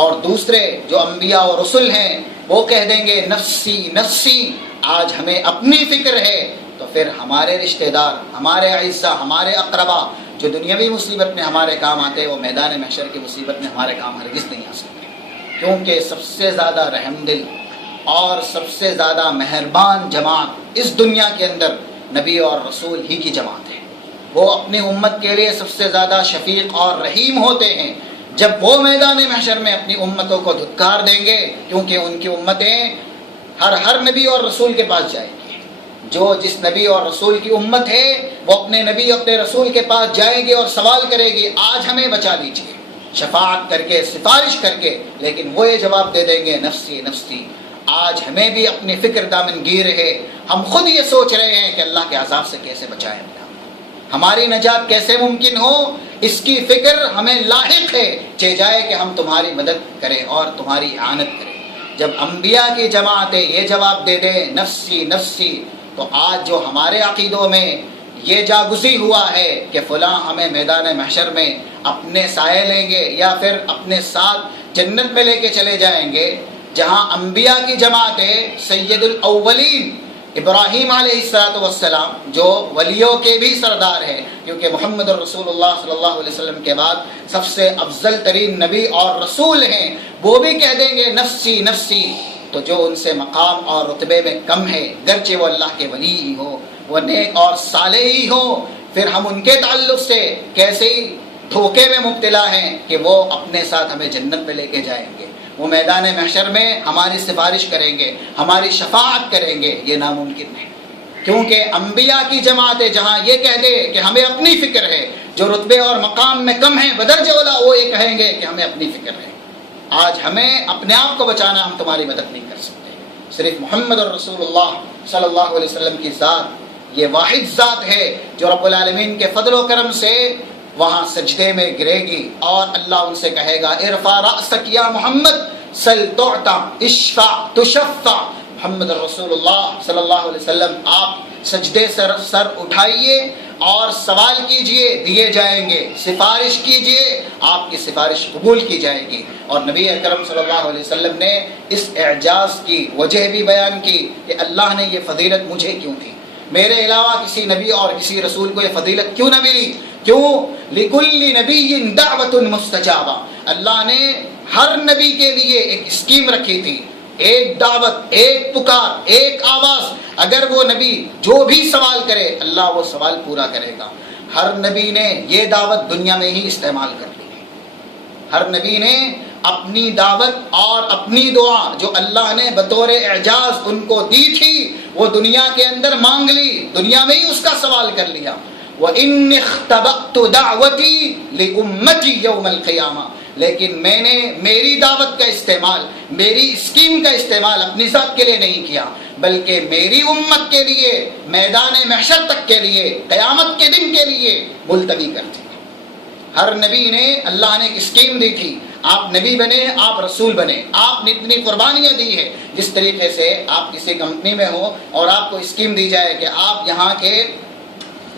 اور دوسرے جو انبیاء اور رسل ہیں، وہ کہہ دیں گے نفسی نفسی، آج ہمیں اپنی فکر ہے، تو پھر ہمارے رشتہ دار، ہمارے اعزاء، ہمارے اقربا جو دنیاوی مصیبت میں ہمارے کام آتے، وہ میدان محشر کی مصیبت میں ہمارے کام ہرگز نہیں آ سکتے، کیونکہ سب سے زیادہ رحم دل اور سب سے زیادہ مہربان جماعت اس دنیا کے اندر نبی اور رسول ہی کی جماعت ہے۔ وہ اپنی امت کے لیے سب سے زیادہ شفیق اور رحیم ہوتے ہیں۔ جب وہ میدان محشر میں اپنی امتوں کو دھتکار دیں گے، کیونکہ ان کی امتیں ہر نبی اور رسول کے پاس جائیں گی، جو جس نبی اور رسول کی امت ہے وہ اپنے نبی اپنے رسول کے پاس جائے گی اور سوال کرے گی آج ہمیں بچا لیجیے، شفاعت کر کے، سفارش کر کے، لیکن وہ یہ جواب دے دیں گے نفسی نفسی۔ آج ہمیں بھی اپنی فکر دامنگیر ہے، ہم خود یہ سوچ رہے ہیں کہ اللہ کے عذاب سے کیسے بچائیں، ہماری نجات کیسے ممکن ہو، اس کی فکر ہمیں لاحق ہے، چہ جائے کہ ہم تمہاری مدد کریں اور تمہاری اعانت کریں۔ جب انبیاء کی جماعتیں یہ جواب دے دیں نفسی نفسی، تو آج جو ہمارے عقیدوں میں یہ جاگزی ہوا ہے کہ فلاں ہمیں میدان محشر میں اپنے سائے لیں گے یا پھر اپنے ساتھ جنت میں لے کے چلے جائیں گے، جہاں انبیاء کی جماعتیں سید الاولین ابراہیم علیہ السلام جو ولیوں کے بھی سردار ہیں، کیونکہ محمد رسول اللہ صلی اللہ علیہ وسلم کے بعد سب سے افضل ترین نبی اور رسول ہیں، وہ بھی کہہ دیں گے نفسی نفسی، تو جو ان سے مقام اور رتبے میں کم ہے، گرچہ وہ اللہ کے ولی ہی ہو، وہ نیک اور صالح ہی ہو، پھر ہم ان کے تعلق سے کیسے دھوکے میں مبتلا ہیں کہ وہ اپنے ساتھ ہمیں جنت میں لے کے جائیں گے، وہ میدان محشر میں ہماری سفارش کریں گے، ہماری شفاعت کریں گے، یہ ناممکن ہے، کیونکہ انبیاء کی جماعتیں جہاں یہ کہہ دے کہ ہمیں اپنی فکر ہے، جو رتبے اور مقام میں کم ہیں بدرجہ اولیٰ وہ یہ کہیں گے کہ ہمیں اپنی فکر ہے، آج ہمیں اپنے آپ کو بچانا، ہم تمہاری مدد نہیں کر سکتے، صرف محمد رسول اللہ صلی اللہ علیہ وسلم کی ذات یہ واحد ذات ہے جو رب العالمین کے فضل و کرم سے وہاں سجدے میں گرے گی، اور اللہ ان سے کہے گا ارفع رأسک یا محمد سل تعطى اشفع تشفع۔ محمد رسول اللہ صلی اللہ علیہ وسلم آپ سجدے سے سر اٹھائیے اور سوال کیجئے دیے جائیں گے، سفارش کیجئے آپ کی سفارش قبول کی جائے گی۔ اور نبی اکرم صلی اللہ علیہ وسلم نے اس اعجاز کی وجہ بھی بیان کی کہ اللہ نے یہ فضیلت مجھے کیوں دی، میرے علاوہ کسی نبی اور کسی رسول کو یہ فضیلت کیوں نہ ملی؟ کیوں؟ لِكُلِّ نَبِيٍّ دَعْوَةٌ مُسْتَجَابَةٌ، اللہ نے ہر نبی کے لیے ایک اسکیم رکھی تھی، ایک دعوت، ایک پکار، ایک آواز۔ اگر وہ نبی جو بھی سوال کرے اللہ وہ سوال پورا کرے گا۔ ہر نبی نے یہ دعوت دنیا میں ہی استعمال کر لی، ہر نبی نے اپنی دعوت اور اپنی دعا جو اللہ نے بطور اعجاز ان کو دی تھی وہ دنیا کے اندر مانگ لی، دنیا میں ہی اس کا سوال کر لیا۔ وَإِنِّ اخْتَبَأْتُ دَعْوَتِي لِأُمَّتِي يَوْمَ الْقِيَامَةِ، لیکن میں نے میری دعوت کا استعمال، میری اسکیم کا استعمال اپنی ذات کے لیے نہیں کیا، بلکہ میری امت کے لیے، میدان محشر تک کے لیے، قیامت کے دن کے لیے ملتوی کر دی۔ ہر نبی نے اللہ نے ایک اسکیم دی تھی، آپ نبی بنے، آپ رسول بنے، آپ نے اتنی قربانیاں دی ہے۔ جس طریقے سے آپ کسی کمپنی میں ہو اور آپ کو اسکیم دی جائے کہ آپ یہاں کے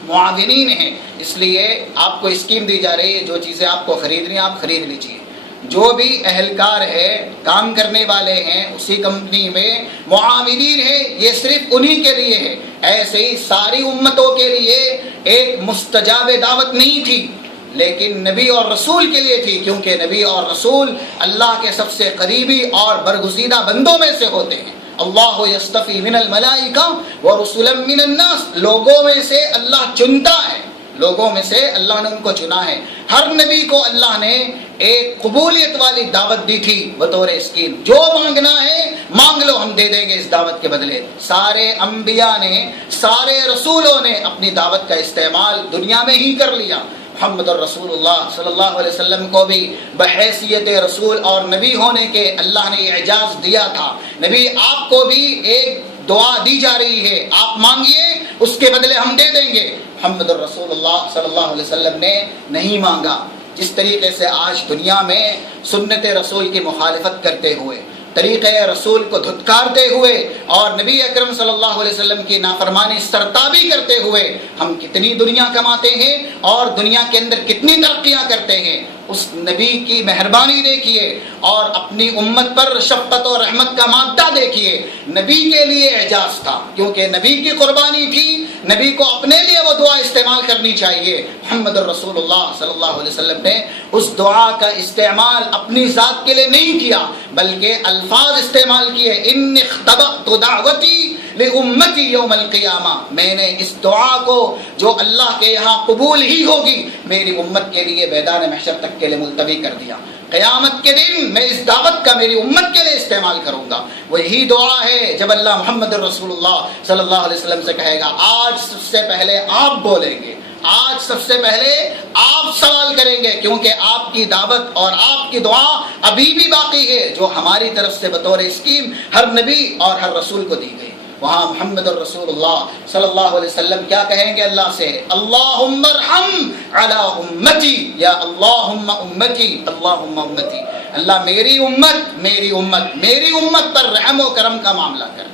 معاونین ہیں، اس لیے آپ کو اسکیم دی جا رہی ہے جو چیزیں آپ کو خریدنی ہیں آپ خرید لیجیے۔ جو بھی اہلکار ہے، کام کرنے والے ہیں اسی کمپنی میں، معاونین ہیں، یہ صرف انہی کے لیے ہے۔ ایسے ہی ساری امتوں کے لیے ایک مستجاب دعوت نہیں تھی، لیکن نبی اور رسول کے لیے تھی، کیونکہ نبی اور رسول اللہ کے سب سے قریبی اور برگزیدہ بندوں میں سے ہوتے ہیں۔ اللہ یصطفی من الملائکہ ورسلا من الناس، لوگوں میں سے اللہ چنتا ہے، لوگوں میں سے اللہ نے ان کو چنا ہے۔ ہر نبی کو اللہ نے ایک قبولیت والی دعوت دی تھی بطور اسکیم، جو مانگنا ہے مانگ لو ہم دے دیں گے اس دعوت کے بدلے۔ سارے انبیاء نے، سارے رسولوں نے اپنی دعوت کا استعمال دنیا میں ہی کر لیا۔ محمد الرسول اللہ صلی اللہ علیہ وسلم کو بھی بحیثیت رسول اور نبی ہونے کے اللہ نے اعجاز دیا تھا۔ نبی آپ کو بھی ایک دعا دی جا رہی ہے، آپ مانگیے اس کے بدلے ہم دے دیں گے۔ محمد الرسول اللہ صلی اللہ علیہ وسلم نے نہیں مانگا۔ جس طریقے سے آج دنیا میں سنت رسول کی مخالفت کرتے ہوئے، طریقہ رسول کو دھتکارتے ہوئے اور نبی اکرم صلی اللہ علیہ وسلم کی نافرمانی سرتابی کرتے ہوئے ہم کتنی دنیا کماتے ہیں اور دنیا کے اندر کتنی ترقیاں کرتے ہیں، اس نبی کی مہربانی دیکھیے اور اپنی امت پر شفقت و رحمت کا مادہ دیکھیے۔ نبی کے لیے اعجاز تھا کیونکہ نبی کی قربانی تھی، نبی کو اپنے لیے وہ دعا استعمال کرنی چاہیے۔ محمد الرسول اللہ صلی اللہ علیہ وسلم نے اس دعا کا استعمال اپنی ذات کے لیے نہیں کیا بلکہ الفاظ استعمال کیے، ان اختبأت دعوتی لامتی یوم القیامہ، میں نے اس دعا کو جو اللہ کے یہاں قبول ہی ہوگی میری امت کے لیے میدان محشر تک کے لیے ملتوی کر دیا۔ قیامت کے دن میں اس دعوت کا میری امت کے لیے استعمال کروں گا۔ وہی دعا ہے جب اللہ محمد رسول اللہ صلی اللہ علیہ وسلم سے کہے گا آج سب سے پہلے آپ بولیں گے، آج سب سے پہلے آپ سوال کریں گے، کیونکہ آپ کی دعوت اور آپ کی دعا ابھی بھی باقی ہے جو ہماری طرف سے بطور اسکیم ہر نبی اور ہر رسول کو دی گئی۔ وہاں محمد الرسول اللہ صلی اللہ علیہ وسلم کیا کہیں گے اللہ سے؟ اللہم ارحم علی امتی، یا اللہم امتی، اللہم امتی، اللہ میری امت، میری امت، میری امت پر رحم و کرم کا معاملہ کر۔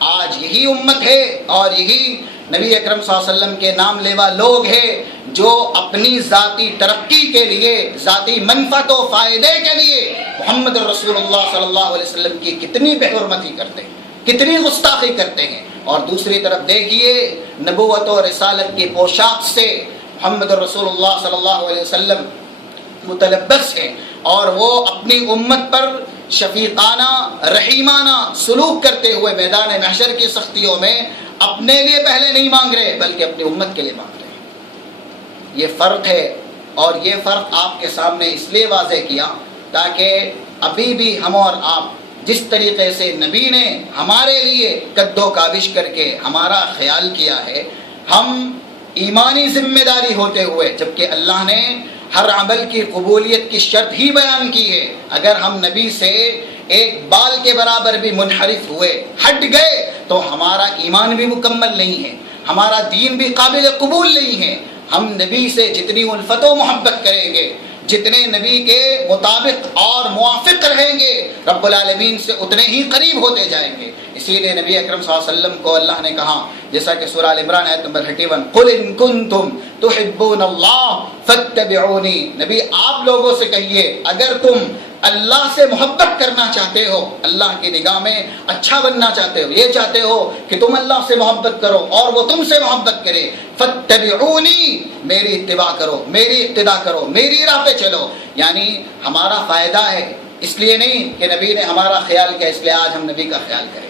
آج یہی امت ہے اور یہی نبی اکرم صلی اللہ علیہ وسلم کے نام لیوا لوگ ہیں جو اپنی ذاتی ترقی کے لیے، ذاتی منفعت و فائدے کے لیے محمد الرسول اللہ صلی اللہ علیہ وسلم کی کتنی بے حرمتی کرتے ہیں، کتنی گستاخی کرتے ہیں۔ اور دوسری طرف دیکھیے نبوت و رسالت کی پوشاک سے محمد الرسول اللہ صلی اللہ علیہ وسلم متلبس ہیں اور وہ اپنی امت پر شفیقانہ رحیمانہ سلوک کرتے ہوئے میدان محشر کی سختیوں میں اپنے لیے پہلے نہیں مانگ رہے بلکہ اپنی امت کے لیے مانگ رہے ہیں۔ یہ فرق ہے اور یہ فرق آپ کے سامنے اس لیے واضح کیا تاکہ ابھی بھی ہم اور آپ جس طریقے سے نبی نے ہمارے لیے قد و کاوش کر کے ہمارا خیال کیا ہے، ہم ایمانی ذمہ داری ہوتے ہوئے، جبکہ اللہ نے ہر عمل کی قبولیت کی شرط ہی بیان کی ہے، اگر ہم نبی سے ایک بال کے برابر بھی منحرف ہوئے، ہٹ گئے، تو ہمارا ایمان بھی مکمل نہیں ہے، ہمارا دین بھی قابل قبول نہیں ہے۔ ہم نبی سے جتنی الفت و محبت کریں گے، جتنے نبی کے مطابق اور موافق رہیں گے رب العالمین سے اتنے ہی قریب ہوتے جائیں گے۔ اسی لیے نبی اکرم صلی اللہ علیہ وسلم کو اللہ نے کہا، جیسا کہ سورہ ال عمران آیت نمبر 31، قل ان کنتم تحبون اللہ فاتبعونی، نبی آپ لوگوں سے کہیے اگر تم اللہ سے محبت کرنا چاہتے ہو، اللہ کی نگاہ میں اچھا بننا چاہتے ہو، یہ چاہتے ہو کہ تم اللہ سے محبت کرو اور وہ تم سے محبت کرے، فاتبعونی، میری اتباع کرو، میری اقتداء کرو، میری راہ پہ چلو۔ یعنی ہمارا فائدہ ہے، اس لیے نہیں کہ نبی نے ہمارا خیال کیا اس لیے آج ہم نبی کا خیال کریں،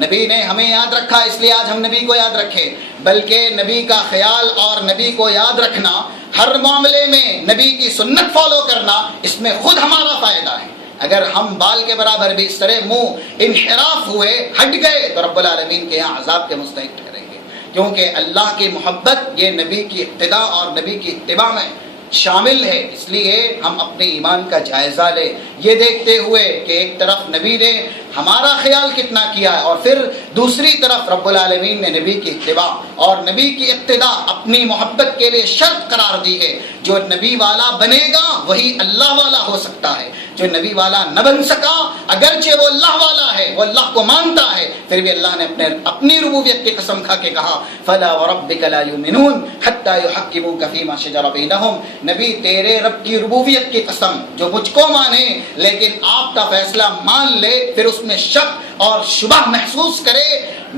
نبی نے ہمیں یاد رکھا اس لیے آج ہم نبی کو یاد رکھیں، بلکہ نبی کا خیال اور نبی کو یاد رکھنا، ہر معاملے میں نبی کی سنت فالو کرنا، اس میں خود ہمارا فائدہ ہے۔ اگر ہم بال کے برابر بھی اس طرح منہ انحراف ہوئے، ہٹ گئے، تو رب العالمین کے یہاں عذاب کے مستحق ٹھہریں گے، کیونکہ اللہ کی محبت یہ نبی کی اقتداء اور نبی کی اتباع میں شامل ہے۔ اس لیے ہم اپنے ایمان کا جائزہ لیں، یہ دیکھتے ہوئے کہ ایک طرف نبی نے ہمارا خیال کتنا کیا ہے، اور پھر دوسری طرف رب العالمین نے نبی کی اتباع اور نبی کی اقتداء اپنی محبت کے لیے شرط قرار دی ہے۔ جو نبی والا بنے گا وہی اللہ والا ہو سکتا ہے، جو نبی والا نہ بن سکا اگرچہ وہ اللہ والا ہے، وہ اللہ کو مانتا ہے، پھر بھی اللہ نے اپنی ربوبیت کی قسم کھا کے کہا فَلَا وَرَبِّكَ لَا يُؤْمِنُونَ حَتَّى يُحَكِّمُوكَ فِي مَا شَجَرَ بَيْنَهُمْ، نبی تیرے رب کی ربوبیت کی قسم، جو مجھ کو مانے لیکن آپ کا فیصلہ مان لے، پھر اس میں شک اور شبہ محسوس کرے،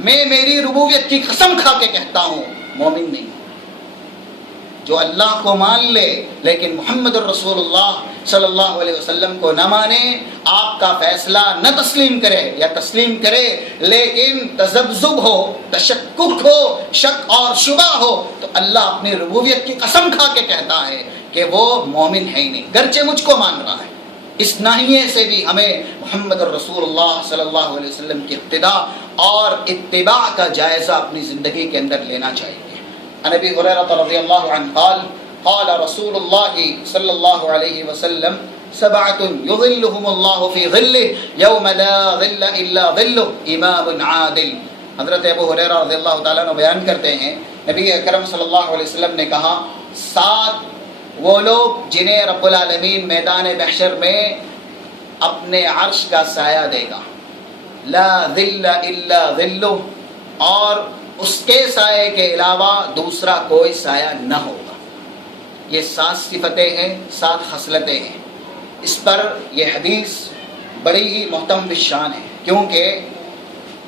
میں میری ربوبیت کی قسم کھا کے کہتا ہوں مومن نہیں۔ جو اللہ کو مان لے لیکن محمد الرسول اللہ صلی اللہ علیہ وسلم کو نہ مانے، آپ کا فیصلہ نہ تسلیم کرے یا تسلیم کرے لیکن تذبذب ہو، تشکک ہو، شک اور شبہ ہو، تو اللہ اپنی ربوبیت کی قسم کھا کے کہتا ہے کہ وہ مومن ہے ہی نہیں، گرچہ مجھ کو مان رہا ہے۔ اس ناحیے سے بھی ہمیں محمد الرسول اللہ صلی اللہ علیہ وسلم کی اقتداء اور اتباع کا جائزہ اپنی زندگی کے اندر لینا چاہیے۔ عن ابی ہریرہ رضی اللہ عنہ قال قال رسول اللہ صلی اللہ علیہ وسلم سبعۃ یظلهم اللہ فی ظلہ یوم لا ظل الا ظلہ، امام عادل۔ حضرت ابو ہریرہ رضی اللہ تعالیٰ عنہ بیان کرتے ہیں نبی اکرم صلی اللہ علیہ وسلم نے کہا، 7 وہ لوگ جنہیں رب العالمین میدان محشر میں اپنے عرش کا سایہ دے گا، لا ظل الا ظلہ، اور اس کے سائے کے علاوہ دوسرا کوئی سایہ نہ ہوگا۔ یہ 7 صفتیں ہیں، 7 خصلتیں ہیں۔ اس پر یہ حدیث بڑی ہی محترم بالشان ہے، کیونکہ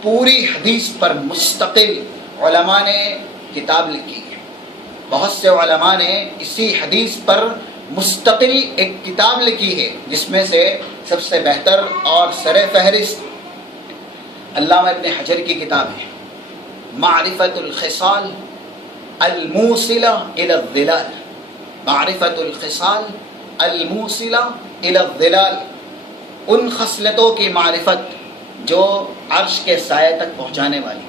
پوری حدیث پر مستقل علماء نے کتاب لکھی ہے۔ بہت سے علماء نے اسی حدیث پر مستقل ایک کتاب لکھی ہے، جس میں سے سب سے بہتر اور سر فہرست علامہ ابن حجر کی کتاب ہے معرفت الخصال الموصلہ الی الظلال، معرفت الخصال الموصلہ الی الظلال، ان خصلتوں کی معرفت جو عرش کے سائے تک پہنچانے والی ہے۔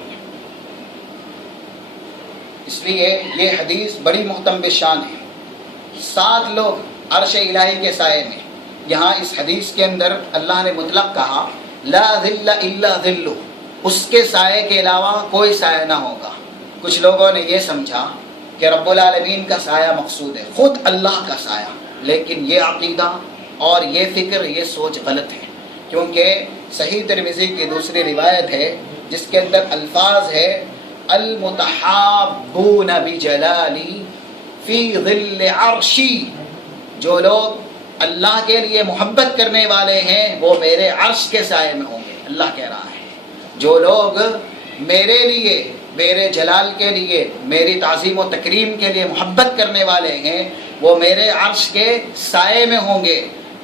اس لیے یہ حدیث بڑی محترم بشان ہے۔ 7 لوگ عرش الہی کے سائے میں، یہاں اس حدیث کے اندر اللہ نے مطلق کہا لا ظل الا ظلہ، اس کے سائے کے علاوہ کوئی سایہ نہ ہوگا۔ کچھ لوگوں نے یہ سمجھا کہ رب العالمین کا سایہ مقصود ہے، خود اللہ کا سایہ، لیکن یہ عقیدہ اور یہ فکر، یہ سوچ غلط ہے، کیونکہ صحیح ترمذی کی دوسری روایت ہے جس کے اندر الفاظ ہے المتحابون بجلالی فی ظل عرشی، جو لوگ اللہ کے لیے محبت کرنے والے ہیں وہ میرے عرش کے سائے میں ہوں گے۔ اللہ کہہ رہا ہے جو لوگ میرے لیے، میرے جلال کے لیے، میری تعظیم و تکریم کے لیے محبت کرنے والے ہیں وہ میرے عرش کے سائے میں ہوں گے۔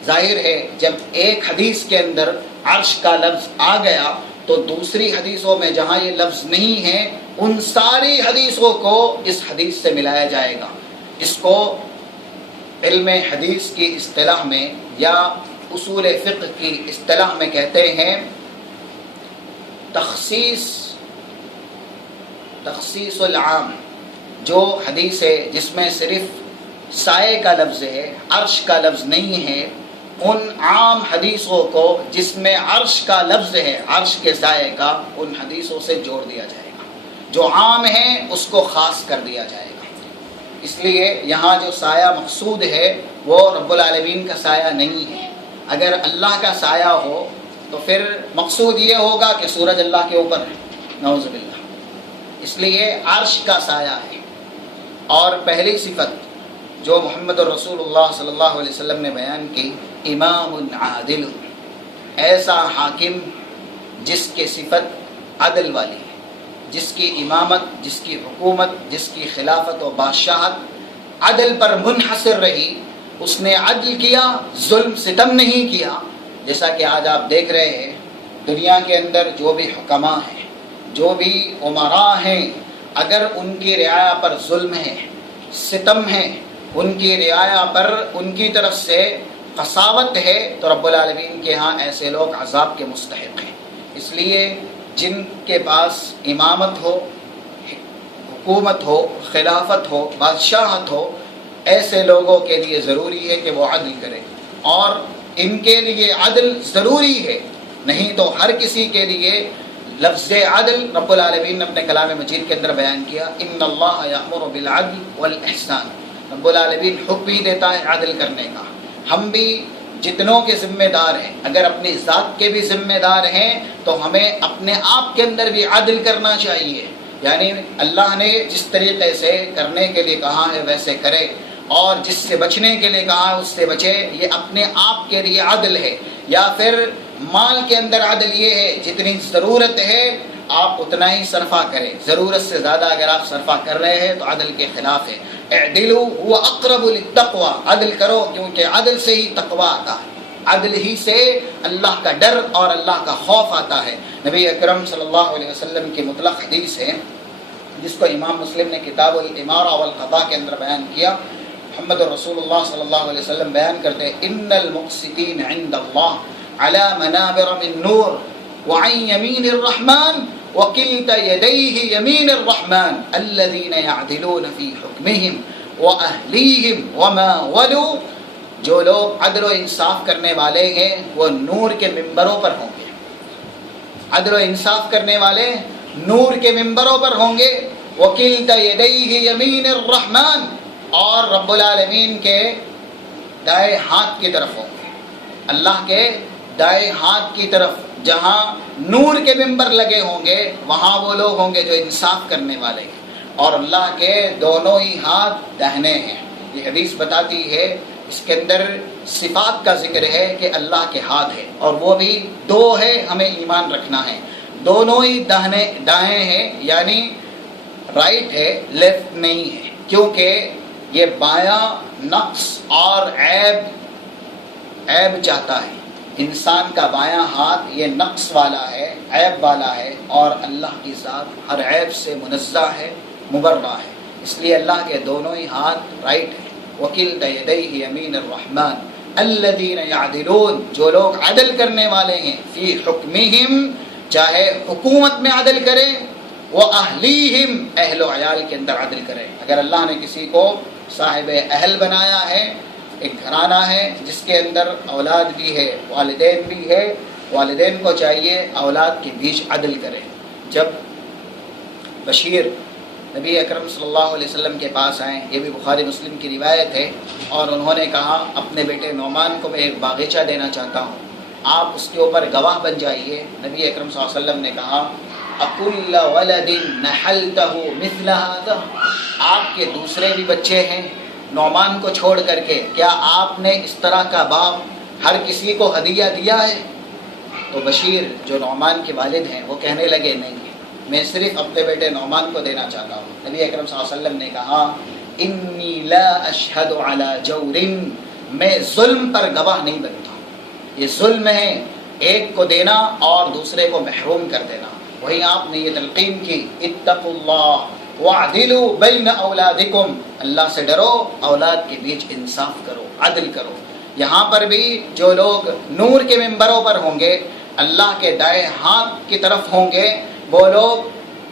ظاہر ہے جب ایک حدیث کے اندر عرش کا لفظ آ گیا تو دوسری حدیثوں میں جہاں یہ لفظ نہیں ہے ان ساری حدیثوں کو اس حدیث سے ملایا جائے گا۔ اس کو علم حدیث کی اصطلاح میں یا اصول فقہ کی اصطلاح میں کہتے ہیں تخصیص العام، جو حدیث ہے جس میں صرف سائے کا لفظ ہے، عرش کا لفظ نہیں ہے، ان عام حدیثوں کو جس میں عرش کا لفظ ہے، عرش کے سائے کا، ان حدیثوں سے جوڑ دیا جائے گا۔ جو عام ہیں اس کو خاص کر دیا جائے گا۔ اس لیے یہاں جو سایہ مقصود ہے وہ رب العالمین کا سایہ نہیں ہے۔ اگر اللہ کا سایہ ہو تو پھر مقصود یہ ہوگا کہ سورج اللہ کے اوپر ہے، نعوذ باللہ۔ اس لیے عرش کا سایہ ہے۔ اور پہلی صفت جو محمد الرسول اللہ صلی اللہ علیہ وسلم نے بیان کی، امام عادل، ایسا حاکم جس کی صفت عدل والی ہے، جس کی امامت، جس کی حکومت، جس کی خلافت و بادشاہت عدل پر منحصر رہی۔ اس نے عدل کیا، ظلم ستم نہیں کیا۔ جیسا کہ آج آپ دیکھ رہے ہیں دنیا کے اندر جو بھی حکماء ہیں، جو بھی امراء ہیں، اگر ان کی رعایا پر ظلم ہے، ستم ہے، ان کی رعایا پر ان کی طرف سے قساوت ہے، تو رب العالمین کے ہاں ایسے لوگ عذاب کے مستحق ہیں۔ اس لیے جن کے پاس امامت ہو، حکومت ہو، خلافت ہو، بادشاہت ہو، ایسے لوگوں کے لیے ضروری ہے کہ وہ عدل کریں، اور ان کے لیے عدل ضروری ہے، نہیں تو ہر کسی کے لیے لفظ عدل رب العالمین نے اپنے کلام مجید کے اندر بیان کیا، ان اللہ یأمر بالعدل والاحسان، رب العالمین حکم ہی دیتا ہے عدل کرنے کا۔ ہم بھی جتنوں کے ذمہ دار ہیں، اگر اپنی ذات کے بھی ذمہ دار ہیں تو ہمیں اپنے آپ کے اندر بھی عدل کرنا چاہیے، یعنی اللہ نے جس طریقے سے کرنے کے لیے کہا ہے ویسے کرے، اور جس سے بچنے کے لیے کہا ہے اس سے بچے۔ یہ اپنے آپ کے لیے عدل ہے۔ یا پھر مال کے اندر عدل یہ ہے جتنی ضرورت ہے آپ اتنا ہی صرفہ کریں، ضرورت سے زیادہ اگر آپ صرفہ کر رہے ہیں تو عدل کے خلاف ہے۔ اعدلوا هو اقرب للتقوى، عدل کرو کیونکہ عدل سے ہی تقوی آتا ہے، عدل ہی سے اللہ کا ڈر اور اللہ کا خوف آتا ہے۔ نبی اکرم صلی اللہ علیہ وسلم کی مطلق حدیث ہے جس کو امام مسلم نے کتاب الامارہ والقضاء کے اندر بیان کیا۔ محمد رسول اللہ صلی اللہ علیہ وسلم بیان کرتے ہیں، ان المقسطین عند اللہ علی منابر من نور وعن یمین الرحمن وکلتا یدیہ یمین الرحمن الذین یعدلون فی حکمہم واہلیہم وما ولوا، جو لوگ عدل و انصاف کرنے والے ہیں وہ نور کے ممبروں پر ہوں گے، عدل و انصاف کرنے والے نور کے ممبروں پر ہوں گے، وکلتا یدیہ یمین الرحمن، اور رب العالمین کے دائیں ہاتھ کی طرف ہوں گے، اللہ کے دائیں ہاتھ کی طرف جہاں نور کے ممبر لگے ہوں گے وہاں وہ لوگ ہوں گے جو انصاف کرنے والے ہیں، اور اللہ کے دونوں ہی ہاتھ داہنے ہیں۔ یہ حدیث بتاتی ہے، اس کے اندر صفات کا ذکر ہے کہ اللہ کے ہاتھ ہے، اور وہ بھی دو ہے، ہمیں ایمان رکھنا ہے، دونوں ہی دائیں ہیں، یعنی رائٹ ہے، لیفٹ نہیں ہے، کیونکہ یہ بایاں نقص اور عیب چاہتا ہے۔ انسان کا بایاں ہاتھ یہ نقص والا ہے، عیب والا ہے، اور اللہ کی ذات ہر عیب سے منزہ ہے، مبرہ ہے، اس لیے اللہ کے دونوں ہی ہاتھ رائٹ ہیں۔ وکلتا یدیہ یمین الرحمن الذین یعدلون، جو لوگ عدل کرنے والے ہیں، فی حکمہم، چاہے حکومت میں عدل کریں، وَأَهْلِيهِمْ، اہل و عیال کے اندر عدل کریں۔ اگر اللہ نے کسی کو صاحب اہل بنایا ہے، ایک گھرانہ ہے جس کے اندر اولاد بھی ہے، والدین بھی ہے، والدین کو چاہیے اولاد کے بیچ عدل کریں۔ جب بشیر نبی اکرم صلی اللہ علیہ وسلم کے پاس آئیں، یہ بھی بخاری مسلم کی روایت ہے، اور انہوں نے کہا اپنے بیٹے نعمان کو میں ایک باغیچہ دینا چاہتا ہوں، آپ اس کے اوپر گواہ بن جائیے۔ نبی اکرم صلی اللہ علیہ وسلم نے کہا اکل ولد نحلتہ مثل ھذا، آپ کے دوسرے بھی بچے ہیں نعمان کو چھوڑ کر کے، کیا آپ نے اس طرح کا باپ ہر کسی کو ہدیہ دیا ہے؟ تو بشیر جو نعمان کے والد ہیں وہ کہنے لگے نہیں، میں صرف اپنے بیٹے نعمان کو دینا چاہتا ہوں۔ نبی اکرم صلی اللہ علیہ وسلم نے کہا انی لا اشہد علی جور، میں ظلم پر گواہ نہیں بنتا، یہ ظلم ہے ایک کو دینا اور دوسرے کو محروم کر دینا۔ وہیں آپ نے یہ تلقین کی، اتقوا اللہ وعدلوا بین اولادکم، اللہ سے ڈرو، اولاد کے بیچ انصاف کرو، عدل کرو۔ یہاں پر بھی جو لوگ نور کے ممبروں پر ہوں گے، اللہ کے دائیں ہاتھ کی طرف ہوں گے، وہ لوگ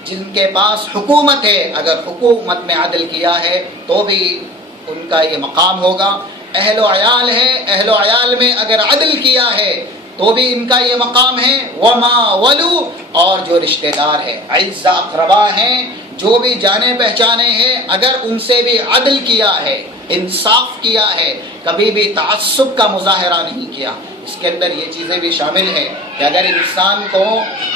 جن کے پاس حکومت ہے، اگر حکومت میں عدل کیا ہے تو بھی ان کا یہ مقام ہوگا۔ اہل و عیال ہے، اہل و عیال میں اگر عدل کیا ہے تو بھی ان کا یہ مقام ہے۔ وما ولو، اور جو رشتہ دار ہے، اعزاء اقربا ہیں، جو بھی جانے پہچانے ہیں، اگر ان سے بھی عدل کیا ہے انصاف کیا ہے، کبھی بھی تعصب کا مظاہرہ نہیں کیا۔ اس کے اندر یہ چیزیں بھی شامل ہیں کہ اگر انسان کو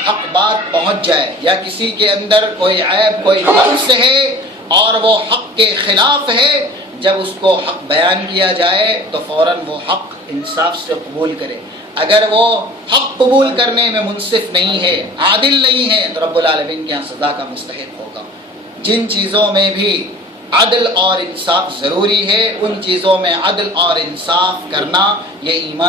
حق بات پہنچ جائے یا کسی کے اندر کوئی عیب کوئی نقص ہے اور وہ حق کے خلاف ہے، جب اس کو حق بیان کیا جائے تو فوراً وہ حق انصاف سے قبول کرے۔ اگر وہ حق قبول کرنے میں منصف نہیں ہے، عادل نہیں ہے، تو رب العالمین کے یہاں سزا کا مستحق ہوگا۔ جن چیزوں میں بھی عدل اور انصاف ضروری ہے، ان چیزوں میں عدل اور انصاف کرنا یہ ایمان